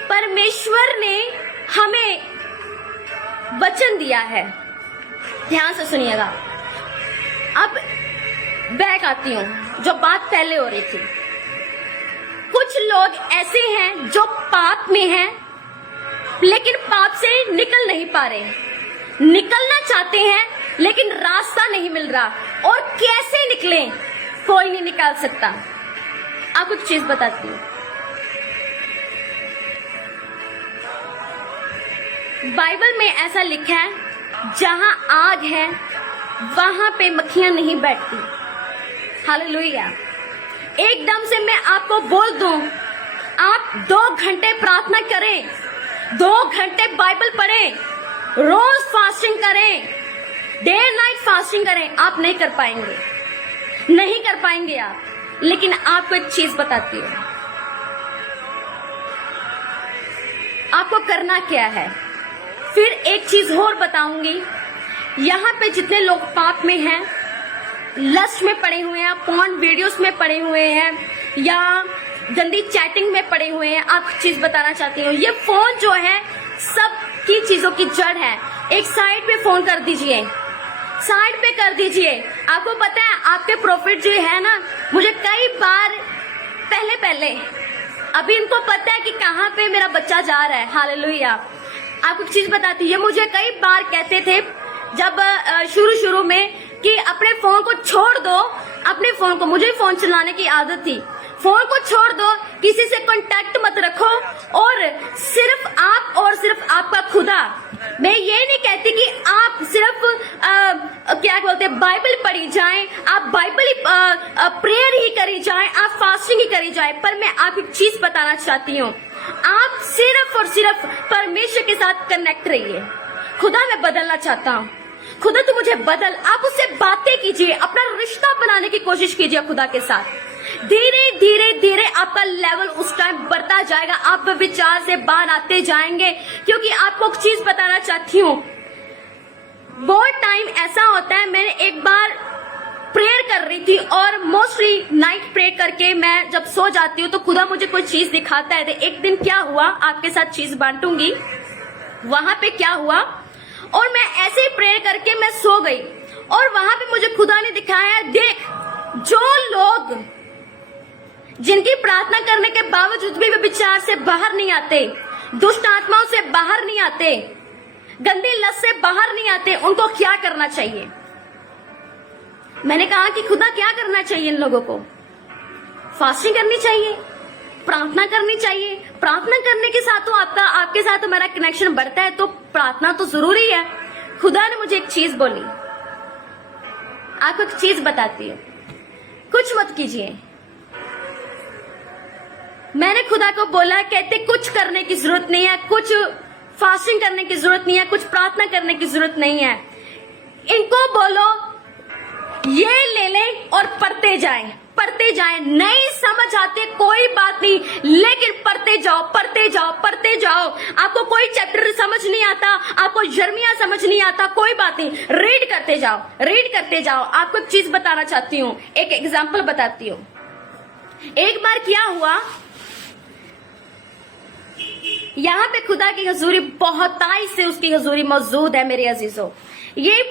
परमेश्वर ने हमें वचन दिया है। ध्यान से सुनिएगा। अब बैक आती हूँ जो बात पहले हो रही थी। कुछ लोग ऐसे हैं जो पाप में हैं, लेकिन पाप से निकल नहीं पा रहे, निकलना चाहते हैं लेकिन रास्ता नहीं मिल रहा, और कैसे निकलें कोई नहीं निकाल सकता। आपको एक चीज बताती हूँ, बाइबल में ऐसा लिखा है, जहां आग है वहां पे मक्खियां नहीं बैठती। हालेलुया। एकदम से मैं आपको बोल दूं, आप 2 घंटे प्रार्थना करें, 2 घंटे बाइबल पढ़ें, रोज फास्टिंग करें, डे नाइट फास्टिंग करें, आप नहीं कर पाएंगे। नहीं कर पाएंगे आप। लेकिन आपको एक चीज बताती हूँ, आपको करना क्या है। फिर एक चीज और बताऊंगी, यहाँ पे जितने लोग पाप में हैं, लस्ट में पड़े हुए हैं, पॉर्न वीडियोस में पड़े हुए हैं, या गंदी चैटिंग में पड़े हुए हैं, आपको चीज बताना चाहती हूँ, ये फोन जो है सब की चीजों की जड़ है। एक साइड पे फोन कर दीजिए, साइड पे कर दीजिए। आपको पता है आपके प्रॉफिट जो है ना, मुझे कई बार पहले अभी इनको पता है कि कहाँ पे मेरा बच्चा जा रहा है। हालेलुया। आपको एक चीज बताती हूँ, मुझे कई बार कहते थे जब शुरू में कि अपने फोन को छोड़ दो, अपने फोन को, मुझे फोन चलाने की आदत थी, फोन को छोड़ दो, किसी से कांटेक्ट मत रखो, और सिर्फ आप और सिर्फ आपका खुदा। मैं ये नहीं कहती कि आप सिर्फ क्या बोलते हैं बाइबल पढ़ी जाएं, आप बाइबल प्रेयर ही करी जाएं, आप फास्टिंग ही करी जाएं, पर मैं आपको एक चीज बताना चाहती हूँ, आप सिर्फ और सिर्फ परमेश्वर के साथ कनेक्ट रहिए। खुदा मैं बदलना चाहता हूँ, खुदा तू मुझे बदल। आप उससे बातें कीजिए, अपना रिश्ता बनाने की कोशिश कीजिए खुदा के साथ। धीरे धीरे धीरे आपका लेवल उस टाइम बढ़ता जाएगा, आप विचार से बाहर आते जाएंगे। क्योंकि आपको एक चीज बताना चाहती हूँ, बहुत टाइम ऐसा होता है, मैंने एक बार प्रेयर कर रही थी और मोस्टली नाइट प्रे करके मैं जब सो जाती हूँ तो खुदा मुझे कोई चीज दिखाता है। एक दिन क्या हुआ, आपके साथ चीज बांटूंगी, वहां पे क्या हुआ, और मैं ऐसे ही प्रेयर करके मैं सो गई, और वहां पे मुझे खुदा ने दिखाया, देख जो लोग जिनकी प्रार्थना करने के बावजूद भी विचार से बाहर नहीं आते, दुष्ट आत्माओं से बाहर नहीं आते, गंदी लत से बाहर नहीं आते, उनको क्या करना चाहिए। मैंने कहा कि खुदा क्या करना चाहिए इन लोगों को, फास्टिंग करनी चाहिए, प्रार्थना करनी चाहिए। प्रार्थना करने के साथ तो आपके साथ हमारा कनेक्शन बढ़ता है, तो प्रार्थना तो जरूरी है। खुदा ने मुझे एक चीज बोली, आपको एक चीज बताती हूँ, कुछ मत कीजिए। मैंने खुदा को बोला, कहते कुछ करने की जरूरत नहीं है, कुछ फास्टिंग करने की जरूरत नहीं है, कुछ प्रार्थना करने की जरूरत नहीं है। इनको बोलो ये ले लें और पढ़ते जाएं, पढ़ते जाएं। नहीं समझ आते कोई बात नहीं, लेकिन पढ़ते जाओ, पढ़ते जाओ, पढ़ते जाओ। आपको कोई चैप्टर समझ नहीं आता, आपको यिर्मयाह समझ नहीं आता, कोई बात नहीं, रीड करते जाओ, रीड करते जाओ। आपको एक चीज बताना चाहती हूँ, एक एग्जाम्पल बताती हूँ। एक बार क्या हुआ, यहाँ पे खुदा की हजूरी बहुताई से उसकी हजूरी मौजूद है मेरे अजीजों। ये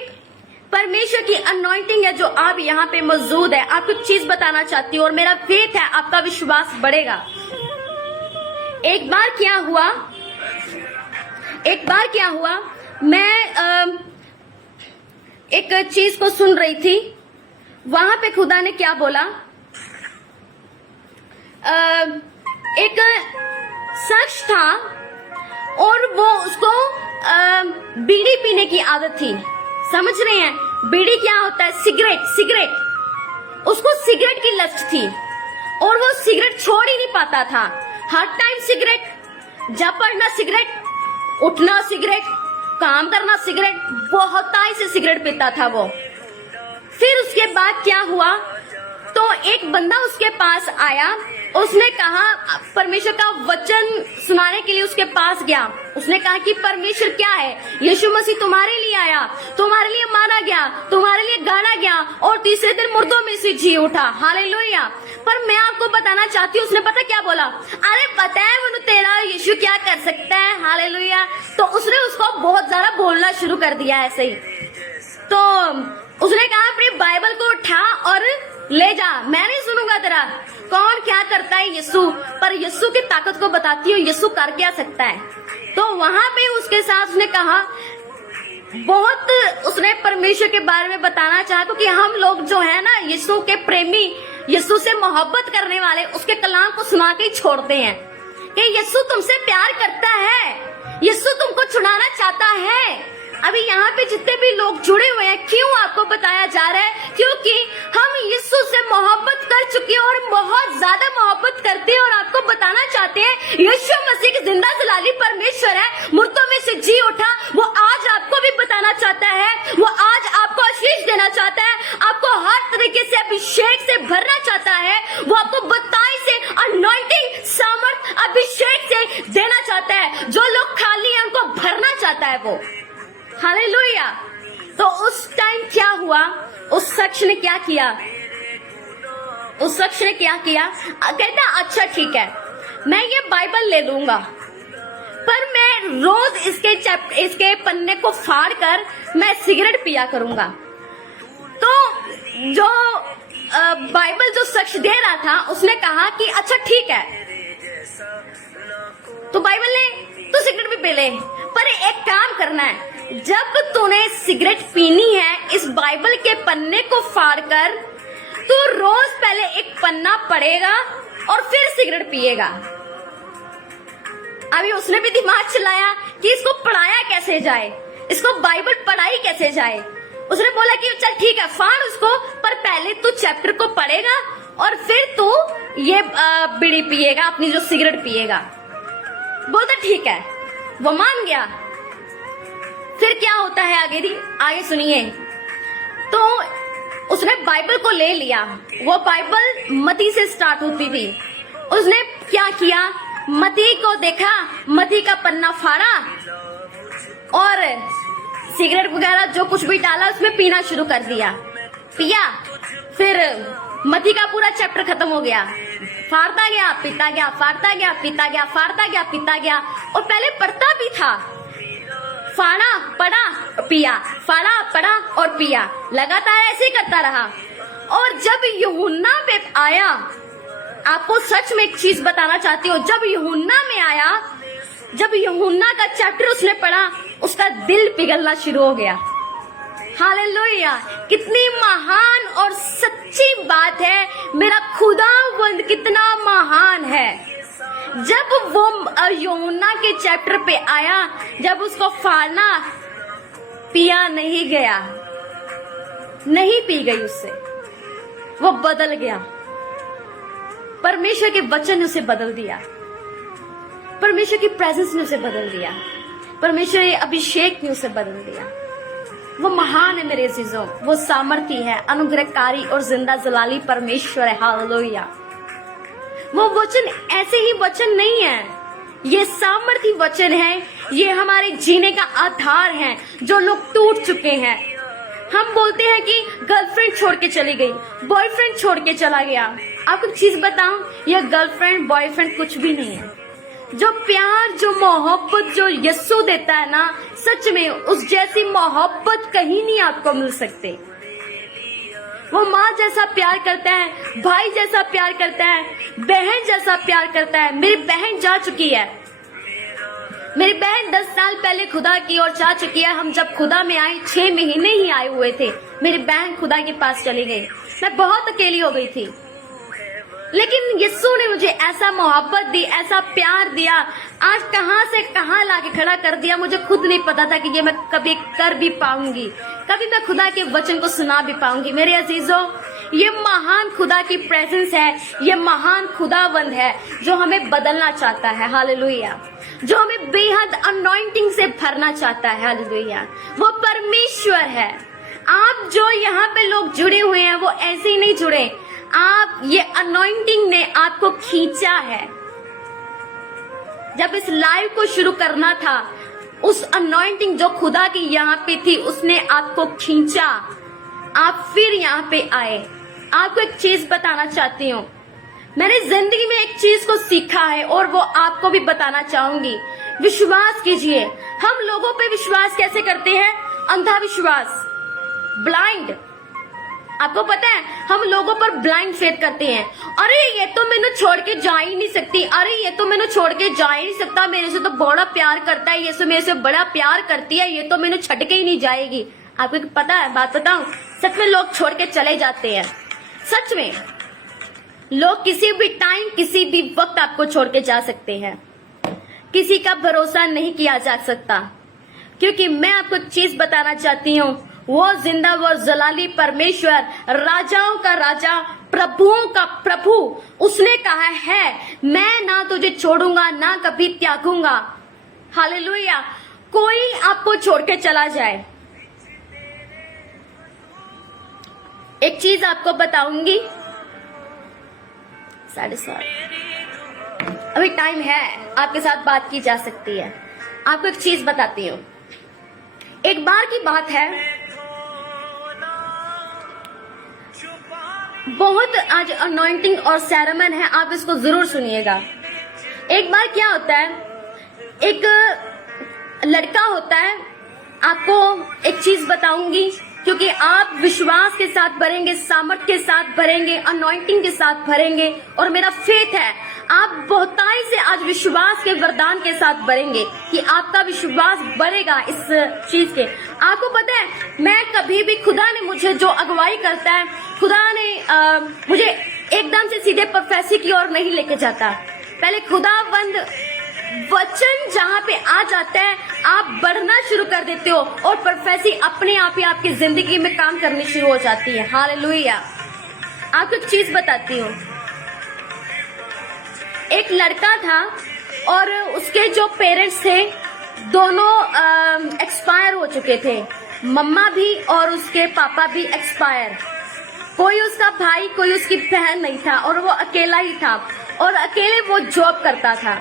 परमेश्वर की अनॉइंटिंग है जो आप यहाँ पे मौजूद है। आपको एक चीज बताना चाहती हूँ और मेरा फेथ है आपका विश्वास बढ़ेगा। एक बार क्या हुआ, मैं एक चीज को सुन रही थी, वहां पे खुदा ने क्या बोला, एक शख्स था और वो उसको बीड़ी पीने की आदत थी। समझ रहे हैं बीड़ी क्या होता है, सिगरेट। उसको सिगरेट की लत थी और वो सिगरेट छोड़ ही नहीं पाता था। हर टाइम सिगरेट, जब पढ़ना सिगरेट, उठना सिगरेट, काम करना सिगरेट, बहुताई से सिगरेट पीता था वो। फिर उसके बाद क्या हुआ, तो एक बंदा उसके पास आया, उसने कहा, परमेश्वर का वचन सुनाने के लिए उसके पास गया। उसने कहा कि परमेश्वर क्या है, यीशु मसीह तुम्हारे लिए आया, तुम्हारे लिए मारा गया, तुम्हारे लिए गाड़ा गया और तीसरे दिन मुर्दों में से जी उठा। हालेलुया। पर मैं आपको बताना चाहती हूँ, उसने पता क्या बोला, अरे पता है वो तेरा यीशु क्या कर सकता है। हालेलुया। तो उसने उसको बहुत ज्यादा बोलना शुरू कर दिया ऐसे ही। तो उसने कहा अपनी बाइबल को उठा और ले जा, मैं नहीं सुनूंगा तेरा। कौन क्या करता है, यीशु। पर यीशु की ताकत को बताती हूँ, यीशु कर क्या सकता है। तो वहां पे उसके साथ उसने कहा, बहुत उसने परमेश्वर के बारे में बताना चाहा, क्योंकि हम लोग जो है ना यीशु के प्रेमी, यीशु से मोहब्बत करने वाले, उसके कलाम को सुना के ही छोड़ते हैं कि यीशु तुमसे प्यार करता है, यीशु तुमको छुड़ाना चाहता है। अभी यहाँ पे जितने भी लोग जुड़े हुए हैं, क्यों आपको बताया जा रहा है, क्योंकि हम यीशु से मोहब्बत कर चुके हैं और बहुत ज्यादा मोहब्बत करते हैं। और आपको बताना चाहते हैं यीशु मसीह की जिंदा जलाली परमेश्वर है, मुर्दों में से जी उठा। वो आज आपको भी बताना चाहता है, वो आज आपको आशीष देना चाहता है, आपको हर तरीके से अभिषेक से भरना चाहता है, वो आपको बताई से अनॉइंटिंग, सामर्थ, अभिषेक से देना चाहता है। जो लोग खाली हैं उनको भरना चाहता है वो। हालेलुया। तो उस टाइम क्या हुआ, उस शख्स ने क्या किया, उस शख्स ने क्या किया, कहता अच्छा ठीक है मैं ये बाइबल ले लूंगा, पर मैं रोज इसके पन्ने को फाड़ कर मैं सिगरेट पिया करूंगा। तो जो बाइबल जो शख्स दे रहा था उसने कहा कि अच्छा ठीक है, तो बाइबल ले, तो सिगरेट भी पी ले, पर एक काम करना है, जब तूने सिगरेट पीनी है इस बाइबल के पन्ने को फाड़कर, तू रोज पहले एक पन्ना पढ़ेगा और फिर सिगरेट पिएगा। अभी उसने भी दिमाग चलाया कि इसको पढ़ाया कैसे जाए, इसको बाइबल पढ़ाई कैसे जाए। उसने बोला कि चल ठीक है फाड़ उसको, पर पहले तू चैप्टर को पढ़ेगा और फिर तू ये बीड़ी पिएगा, अपनी जो सिगरेट पिएगा। बोलता ठीक है, वो मान गया। फिर क्या होता है आगे सुनिए। तो उसने बाइबल को ले लिया, वो बाइबल मती से स्टार्ट होती थी। उसने क्या किया, मती को देखा, मती का पन्ना फाड़ा और सिगरेट वगैरह जो कुछ भी डाला उसमें पीना शुरू कर दिया। पिया, फिर मती का पूरा चैप्टर खत्म हो गया। फाड़ता गया, पीता गया, फाड़ता गया, पीता गया, फाड़ता गया, पीता गया। और पहले पढ़ता भी था, फाड़ा, पढ़ा, पिया, फाड़ा, पढ़ा और पिया, लगातार ऐसे ही करता रहा। और जब यूहन्ना पे आया, आपको सच में एक चीज बताना चाहती हूँ, जब यूहन्ना में आया, जब यूहन्ना का चैप्टर उसने पढ़ा, उसका दिल पिघलना शुरू हो गया। हालेलुया। कितनी महान और सच्ची बात है, मेरा खुदावंद कितना महान है। जब वो यूहन्ना के चैप्टर पे आया, जब उसको फाड़ना, पिया नहीं गया, नहीं पी गई उससे, वो बदल गया। परमेश्वर के वचन ने उसे बदल दिया, परमेश्वर की प्रेजेंस ने उसे बदल दिया, परमेश्वर के अभिषेक ने उसे बदल दिया। वो महान है मेरे अजीजों, वो सामर्थी है, अनुग्रहकारी और जिंदा जलाली परमेश्वर है। हालेलुया। वो वचन ऐसे ही वचन नहीं है, ये सामर्थी वचन है, ये हमारे जीने का आधार है। जो लोग टूट चुके हैं, हम बोलते हैं कि गर्लफ्रेंड छोड़ के चली गई, बॉयफ्रेंड छोड़ के चला गया। आपको एक चीज बताऊं, यह गर्लफ्रेंड बॉयफ्रेंड कुछ भी नहीं है। जो प्यार, जो मोहब्बत जो यीशु देता है ना, सच में उस जैसी मोहब्बत कहीं नहीं आपको मिल सकती। वो माँ जैसा प्यार करता है, भाई जैसा प्यार करता है, बहन जैसा प्यार करता है। मेरी बहन जा चुकी है, मेरी बहन 10 साल पहले खुदा की ओर जा चुकी है। हम जब खुदा में आए 6 महीने ही आए हुए थे, मेरी बहन खुदा के पास चली गई। मैं बहुत अकेली हो गई थी, लेकिन यीशु ने मुझे ऐसा मोहब्बत दी, ऐसा प्यार दिया, आज कहां से कहां लाके खड़ा कर दिया। मुझे खुद नहीं पता था कि ये मैं कभी कर भी पाऊंगी, कभी मैं खुदा के वचन को सुना भी पाऊंगी। मेरे अजीजों, ये महान खुदा की प्रेजेंस है, ये महान खुदावंद है जो हमें बदलना चाहता है। हालेलुया। जो हमें बेहद अनॉइंटिंग से भरना चाहता है। हालेलुया। वो परमेश्वर है। आप जो यहाँ पे लोग जुड़े हुए हैं वो ऐसे ही नहीं जुड़े, आप ये अनॉइंटिंग ने आपको खींचा है। जब इस लाइव को शुरू करना था, उस अनॉइंटिंग जो खुदा की यहाँ पे थी उसने आपको खींचा, आप फिर यहाँ पे आए। आपको एक चीज बताना चाहती हूँ, मैंने जिंदगी में एक चीज को सीखा है और वो आपको भी बताना चाहूंगी। विश्वास कीजिए। हम लोगों पे विश्वास कैसे करते हैं? अंधा विश्वास, ब्लाइंड। आपको पता है, हम लोगों पर ब्लाइंड फेथ करते हैं। अरे ये तो मैंने छोड़ के जा ही नहीं सकती, अरे ये तो मैंने छोड़ के जा ही नहीं सकता, मेरे से तो बड़ा प्यार करता है, ये तो मेरे से बड़ा प्यार करती है, ये तो मैंने छट के ही नहीं जाएगी। आपको पता है, बात बताऊं, सच में लोग छोड़ के चले जाते हैं। सच में लोग किसी भी टाइम, किसी भी वक्त आपको छोड़ के जा सकते हैं। किसी का भरोसा नहीं किया जा सकता, क्योंकि मैं आपको चीज बताना चाहती हूँ, वो जिंदा वो जलाली परमेश्वर, राजाओं का राजा, प्रभुओं का प्रभु, उसने कहा है मैं ना तुझे छोड़ूंगा ना कभी त्यागूंगा। हालेलुया। कोई आपको छोड़ के चला जाए, एक चीज आपको बताऊंगी, 7:30 अभी टाइम है, आपके साथ बात की जा सकती है। आपको एक चीज बताती हूँ। एक बार की बात है, बहुत आज अनॉइंटिंग और सेरेमन है, आप इसको जरूर सुनिएगा। एक बार क्या होता है, एक लड़का होता है, आपको एक चीज बताऊंगी, क्योंकि आप विश्वास के साथ भरेंगे, सामर्थ के साथ भरेंगे, अनॉइंटिंग के साथ भरेंगे, और मेरा फेथ है आप बहुताई से आज विश्वास के वरदान के साथ भरेंगे कि आपका विश्वास बढ़ेगा इस चीज के। आपको पता है, मैं कभी भी, खुदा ने मुझे जो अगुवाई करता है, खुदा ने मुझे एकदम से सीधे प्रोफेसी की ओर नहीं लेके जाता। पहले खुदावंद वचन जहाँ पे आ जाता है, आप बढ़ना शुरू कर देते हो और प्रोफेसी अपने आप ही आपकी जिंदगी में काम करनी शुरू हो जाती है। हालेलुया। आपको एक चीज बताती हूँ। एक लड़का था और उसके जो पेरेंट्स थे दोनों एक्सपायर हो चुके थे, मम्मा भी और उसके पापा भी एक्सपायर। कोई उसका भाई, कोई उसकी बहन नहीं था और वो अकेला ही था, और अकेले वो जॉब करता था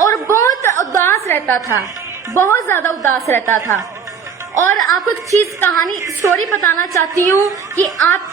और बहुत उदास रहता था, बहुत ज्यादा उदास रहता था। और आपको एक चीज, कहानी, स्टोरी बताना चाहती हूँ कि आप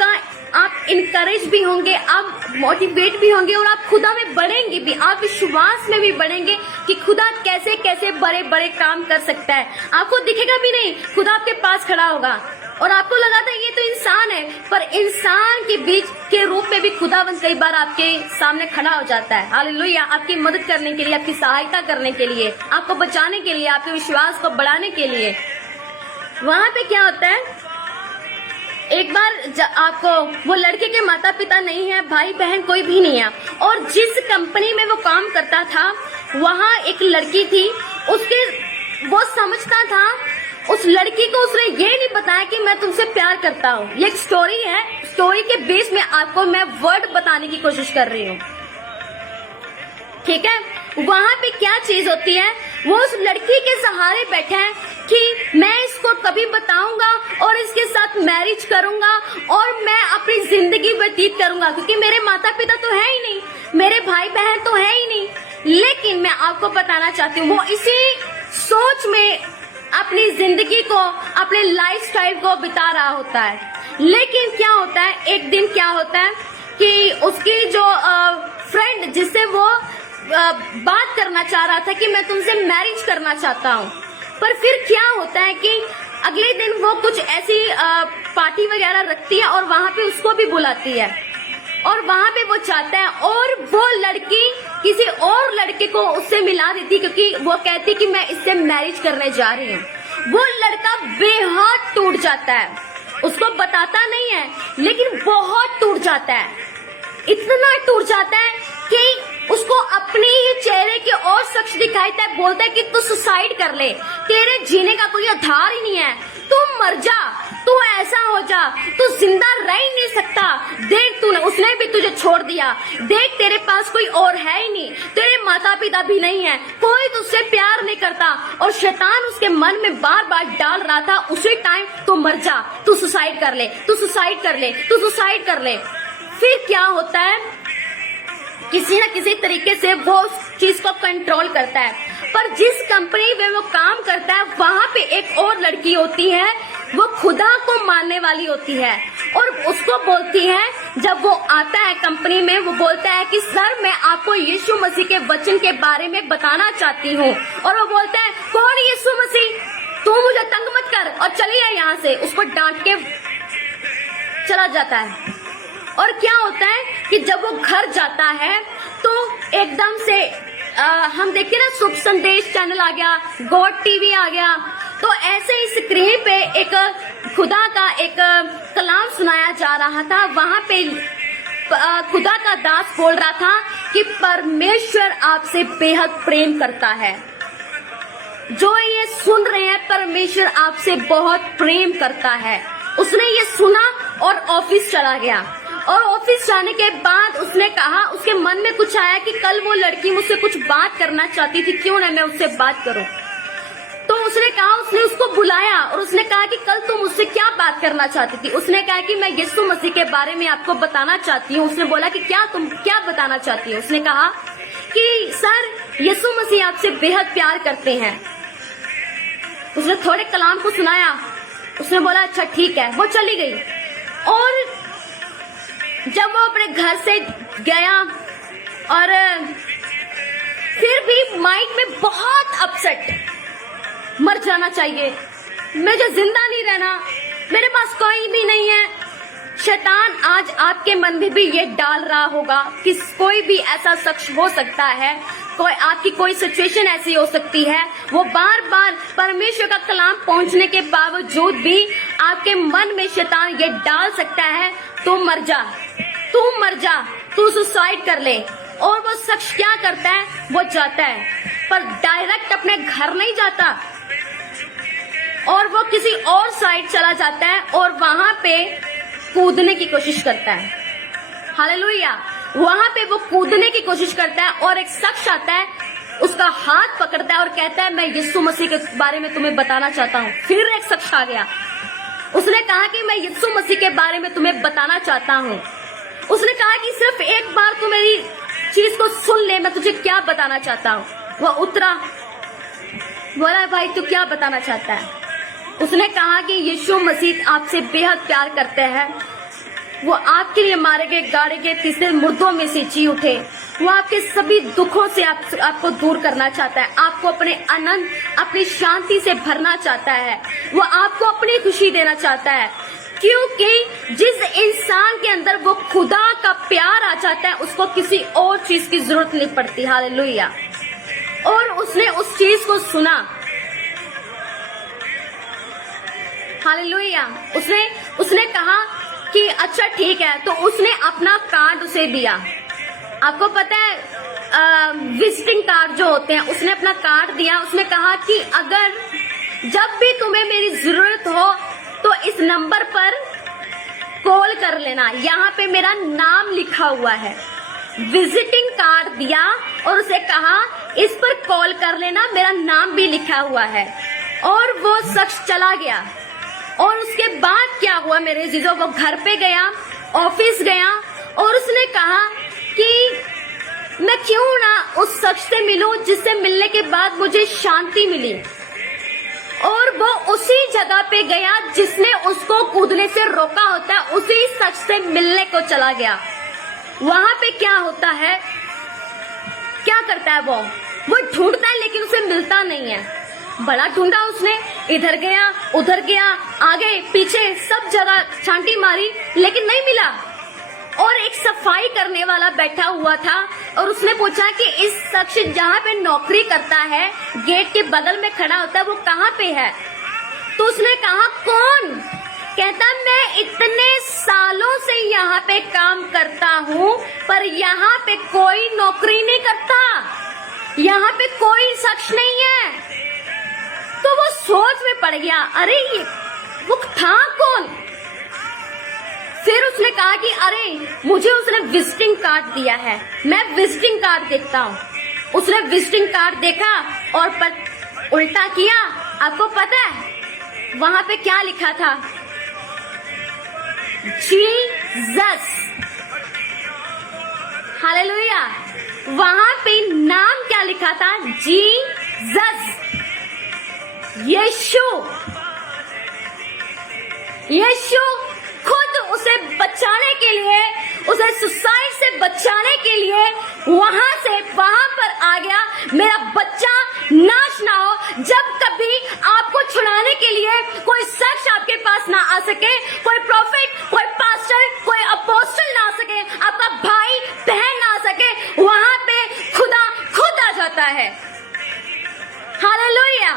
इनकरेज भी होंगे, आप मोटिवेट भी होंगे और आप खुदा में बढ़ेंगे भी, आप विश्वास में भी बढ़ेंगे कि खुदा कैसे कैसे बड़े बड़े काम कर सकता है। आपको दिखेगा भी नहीं, खुदा आपके पास खड़ा होगा और आपको लगा था ये तो इंसान है, पर इंसान के बीच के रूप में भी खुदावंद कई बार आपके सामने खड़ा हो जाता है। हालेलुया। आपकी मदद करने के लिए, आपकी सहायता करने के लिए, आपको बचाने के लिए, आपके विश्वास को बढ़ाने के लिए। वहां पे क्या होता है, एक बार आपको, वो लड़के के माता पिता नहीं है, भाई बहन कोई भी नहीं है, और जिस कंपनी में वो काम करता था वहाँ एक लड़की थी, उसके वो समझता था, उस लड़की को उसने ये नहीं बताया कि मैं तुमसे प्यार करता हूँ। ये एक स्टोरी है, स्टोरी के बेस में आपको मैं वर्ड बताने की कोशिश कर रही हूँ, ठीक है। वहाँ पे क्या चीज होती है, वो उस लड़की के सहारे बैठे हैं कि मैं इसको कभी बताऊंगा और इसके साथ मैरिज करूंगा और मैं अपनी जिंदगी व्यतीत करूंगा, क्योंकि मेरे माता पिता तो है ही नहीं, मेरे भाई बहन तो है ही नहीं। लेकिन मैं आपको बताना चाहती हूँ, वो इसी सोच में अपनी जिंदगी को, अपने लाइफस्टाइल को बिता रहा होता है। लेकिन क्या होता है, एक दिन क्या होता है कि उसकी जो फ्रेंड जिससे वो बात करना चाह रहा था कि मैं तुमसे मैरिज करना चाहता हूँ, पर फिर क्या होता है कि अगले दिन वो कुछ ऐसी पार्टी वगैरह रखती है और वहां पे उसको भी बुलाती है, और वहां पे वो चाहता है, और वो लड़की किसी और लड़के को उससे मिला देती, क्योंकि वो कहती कि मैं इससे मैरिज करने जा रही हूँ। वो लड़का बेहद टूट जाता है, उसको बताता नहीं है लेकिन बहुत टूट जाता है, इतना टूट जाता है कि उसको अपने ही चेहरे के और शख्स दिखाई देता है, बोलता है कि तू सुसाइड कर ले, तेरे जीने का कोई आधार ही नहीं है, तू मर जा, तू ऐसा हो जा, तू जिंदा रह ही नहीं सकता, देख तूने, उसने भी तुझे छोड़ दिया, देख तेरे पास कोई और है ही नहीं, तेरे माता पिता भी नहीं है, कोई तुझसे प्यार नहीं करता। और शैतान उसके मन में बार बार डाल रहा था उसी टाइम, तू मर जा, तू सुसाइड कर ले, तू सुसाइड कर ले, तू सुसाइड कर ले। फिर क्या होता है, किसी न किसी तरीके से वो उस चीज को कंट्रोल करता है, पर जिस कंपनी में वो काम करता है वहां पे एक और लड़की होती है, वो खुदा को मानने वाली होती है, और उसको बोलती है, जब वो आता है कंपनी में, वो बोलता है कि सर मैं आपको यीशु मसीह के वचन के बारे में बताना चाहती हूँ। और वो बोलता है, कौन यीशु मसीह, तू मुझे तंग मत कर और चलिए यहाँ से, उसको डांट के चला जाता है। और क्या होता है कि जब वो घर जाता है तो एकदम से हम देखते ना, शुभ संदेश चैनल आ गया, गॉड टीवी आ गया, तो ऐसे ही स्क्रीन पे एक खुदा का एक कलाम सुनाया जा रहा था। वहां पे खुदा का दास बोल रहा था कि परमेश्वर आपसे बेहद प्रेम करता है। जो ये सुन रहे हैं, परमेश्वर आपसे बहुत प्रेम करता है। उसने ये सुना और ऑफिस चला गया, और ऑफिस जाने के बाद उसने कहा, उसके मन में कुछ आया कि कल वो लड़की मुझसे कुछ बात करना चाहती थी, क्यों ना मैं उससे बात करूं। तो उसने कहा, उसने उसको बुलाया और उसने कहा कि कल तुम मुझसे क्या बात करना चाहती थी। उसने कहा कि मैं यीशु मसीह के बारे में आपको बताना चाहती हूँ। उसने बोला कि तुम क्या बताना चाहती हो। उसने कहा कि सर यीशु मसीह आपसे बेहद प्यार करते हैं। उसने थोड़े कलाम को सुनाया। उसने बोला अच्छा ठीक है, वो चली गई। और जब वो अपने घर से गया और फिर भी माइंड में बहुत अपसेट, मर जाना चाहिए, मुझे जिंदा नहीं रहना, मेरे पास कोई भी नहीं है। शैतान आज आपके मन में भी ये डाल रहा होगा कि कोई भी ऐसा शख्स हो सकता है, आपकी कोई सिचुएशन ऐसी हो सकती है। वो बार बार परमेश्वर का कलाम पहुंचने के बावजूद भी आपके मन में शैतान ये डाल सकता है तू मर जा, तू मर जा, तू सुसाइड कर ले। और वो शख्स क्या करता है, वो जाता है पर डायरेक्ट अपने घर नहीं जाता और वो किसी और साइड चला जाता है और वहां पे कूदने की कोशिश करता है। हालेलुया। वहां पे वो कूदने की कोशिश करता है और एक शख्स आता है, उसका हाथ पकड़ता है और कहता है मैं यीशु मसीह के बारे में तुम्हें बताना चाहता हूँ। फिर एक शख्स आ गया, उसने कहा कि मैं यीशु मसीह के बारे में तुम्हें बताना चाहता हूँ। उसने कहा कि सिर्फ एक बार तू मेरी चीज को सुन ले, मैं तुझे क्या बताना चाहता हूँ। वह उतरा, बोला भाई तू क्या बताना चाहता है। उसने कहा कि यीशु मसीह आपसे बेहद प्यार करते हैं, वो आपके लिए मारे गए, गाड़े गए, तीसरे मुर्दों में से जी उठे। वो आपके सभी दुखों से आपको दूर करना चाहता है, आपको अपने आनंद, अपनी शांति से भरना चाहता है। वो आपको अपनी खुशी देना चाहता है, क्योंकि जिस इंसान के अंदर वो खुदा का प्यार आ जाता है उसको किसी और चीज की जरूरत नहीं पड़ती। हालेलुया। और उसने उस चीज को सुना। हालेलुया। उसने कहा कि अच्छा ठीक है, तो उसने अपना कार्ड उसे दिया। आपको पता है विजिटिंग कार्ड जो होते हैं, उसने अपना कार्ड दिया। उसने कहा कि अगर जब भी तुम्हें मेरी जरूरत हो तो इस नंबर पर कॉल कर लेना, यहाँ पे मेरा नाम लिखा हुआ है। विजिटिंग कार्ड दिया और उसे कहा इस पर कॉल कर लेना, मेरा नाम भी लिखा हुआ है। और वो शख्स चला गया। और उसके बाद क्या हुआ मेरे जीजो, वो घर पे गया, ऑफिस गया और उसने कहा कि मैं क्यों ना उस शख्स से मिलूं जिससे मिलने के बाद मुझे शांति मिली। और वो उसी जगह पे गया जिसने उसको कूदने से रोका होता है, उसी शख्स से मिलने को चला गया। वहां पे क्या होता है, क्या करता है वो ढूंढता है लेकिन उसे मिलता नहीं है। बड़ा ढूंढा उसने, इधर गया, उधर गया, आगे पीछे सब जगह छांटी मारी लेकिन नहीं मिला। और एक सफाई करने वाला बैठा हुआ था और उसने पूछा कि इस शख्स जहाँ पे नौकरी करता है, गेट के बगल में खड़ा होता है, वो कहाँ पे है। तो उसने कहा कौन? कहता मैं इतने सालों से यहाँ पे काम करता हूँ पर यहाँ पे कोई नौकरी नहीं करता, यहाँ पे कोई शख्स नहीं है। तो वो सोच में पड़ गया, अरे ये वो था कौन। फिर उसने कहा कि अरे मुझे उसने विजिटिंग कार्ड दिया है, मैं विजिटिंग कार्ड देखता हूँ। उसने विजिटिंग कार्ड देखा और पर उल्टा किया। आपको पता है वहां पे क्या लिखा था? जीसस। हालेलुया। वहां पे नाम क्या लिखा था? जीसस, यीशु। यीशु खुद उसे बचाने के लिए, उसे सुसाइड से बचाने के लिए वहां से वहां पर आ गया। मेरा बच्चा नाश ना हो। जब कभी आपको छुड़ाने के लिए कोई शख्स आपके पास ना आ सके, कोई प्रॉफिट, कोई पास्टर, कोई अपोस्टल ना आ सके, आपका भाई बहन ना आ सके, वहां पे खुदा खुद आ जाता है। हालेलुया।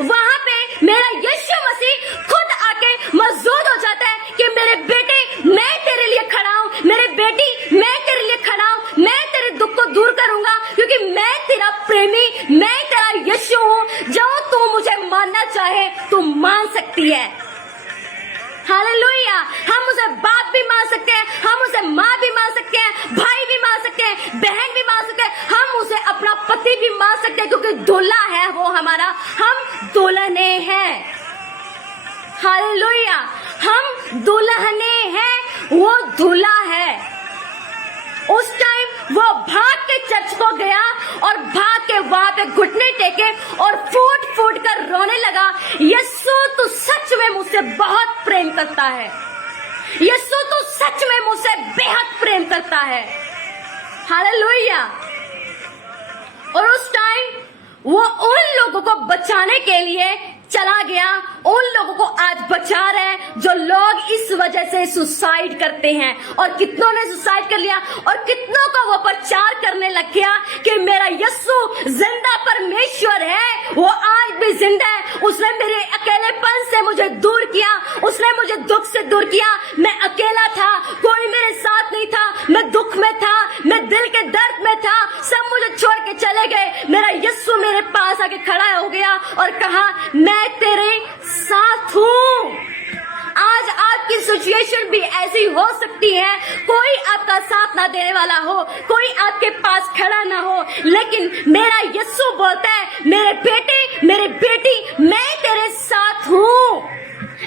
वहां पे मेरा यीशु मसीह खुद आके मौजूद हो जाता है कि मेरे बेटे मैं तेरे लिए खड़ा हूं, मेरे बेटी मैं तेरे लिए खड़ा हूं, मैं तेरे दुख को दूर करूंगा क्योंकि मैं तेरा प्रेमी, मैं तेरा यीशु हूं। जो तू मुझे मानना चाहे तू मान सकती है। हालेलुया। हम उसे बाप भी मान सकते हैं, हम उसे माँ भी मान सकते हैं, भाई भी मान सकते हैं, बहन भी मान सकते हैं, हम उसे अपना पति भी मान सकते हैं, क्योंकि दूल्हा है वो हमारा, हम दुल्हने हैं। हालेलुया, हम दुल्हने हैं, वो दूल्हा है। उस टाइम वो भाग के चर्च को गया और भाग के वहां पे घुटने टेके और फूट फूट कर रोने लगा, यीशु तू सच में मुझसे बहुत प्रेम करता है, यीशु तू सच में मुझसे बेहद प्रेम करता है। हालेलुया। और उस टाइम वो उन लोगों को बचाने के लिए चला गया, उन लोगों को आज बचा रहे जो लोग इस वजह से सुसाइड करते हैं। और कितनों ने सुसाइड कर लिया और कितनों को वो प्रचार करने लग गया कि मेरा यीशु जिंदा परमेश्वर है, वो आज भी जिंदा है, उसने मेरे अकेलेपन से मुझे दूर किया, उसने मुझे दुख से दूर किया। मैं अकेला था, कोई मेरे साथ नहीं था, मैं दुख में था, मैं दिल के दर्द में था, सब मुझे छोड़ के चले गए। मेरा यीशु मेरे पास आके खड़ा हो गया और कहा मैं तेरे साथ हूं। आज आपकी सिचुएशन भी ऐसी हो सकती है, कोई आपका साथ ना देने वाला हो, कोई आपके पास खड़ा ना हो, लेकिन मेरा यीशु बोलता है मेरे बेटे मेरे बेटी, मैं तेरे साथ हूं,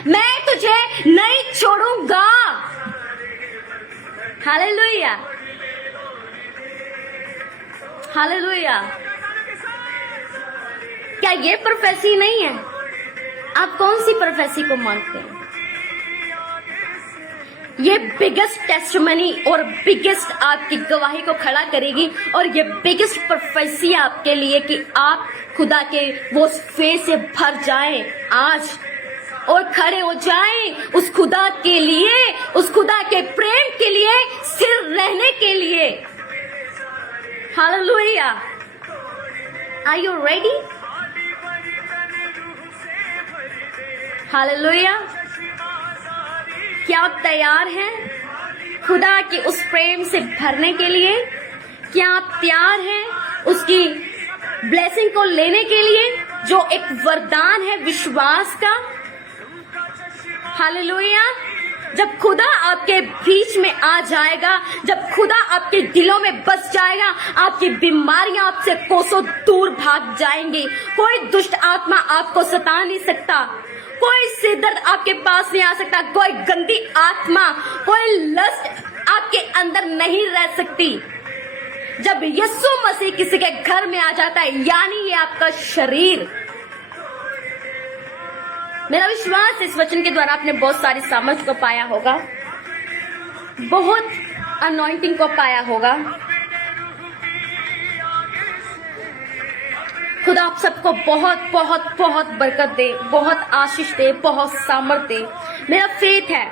मैं तुझे नहीं छोड़ूंगा। Hallelujah, hallelujah. क्या ये प्रोफेसी नहीं है? आप कौन सी प्रोफेसी को मानते हैं? ये बिगेस्ट टेस्टिमनी और बिगेस्ट आपकी गवाही को खड़ा करेगी, और ये बिगेस्ट प्रोफेसी आपके लिए कि आप खुदा के वो फेस से भर जाएं आज और खड़े हो जाएं उस खुदा के लिए, उस खुदा के प्रेम के लिए, स्थिर रहने के लिए। Hallelujah. Are you ready? Hallelujah. क्या आप तैयार हैं खुदा की उस प्रेम से भरने के लिए? क्या आप तैयार हैं उसकी ब्लेसिंग को लेने के लिए, जो एक वरदान है विश्वास का? हालेलुया। जब खुदा आपके बीच में आ जाएगा, जब खुदा आपके दिलों में बस जाएगा, आपकी बीमारियां आपसे कोसों दूर भाग जाएंगी। कोई दुष्ट आत्मा आपको सता नहीं सकता, कोई सिरदर्द आपके पास नहीं आ सकता, कोई गंदी आत्मा, कोई लस्ट आपके अंदर नहीं रह सकती। जब यीशु मसीह किसी के घर में आ जाता है, यानी ये आपका शरीर। मेरा विश्वास इस वचन के द्वारा आपने बहुत सारी समझ को पाया होगा, बहुत अनॉइंटिंग को पाया होगा। खुदा आप सबको बहुत बहुत बहुत बरकत दे, बहुत आशीष दे, बहुत सामर्थ दे। मेरा फेथ है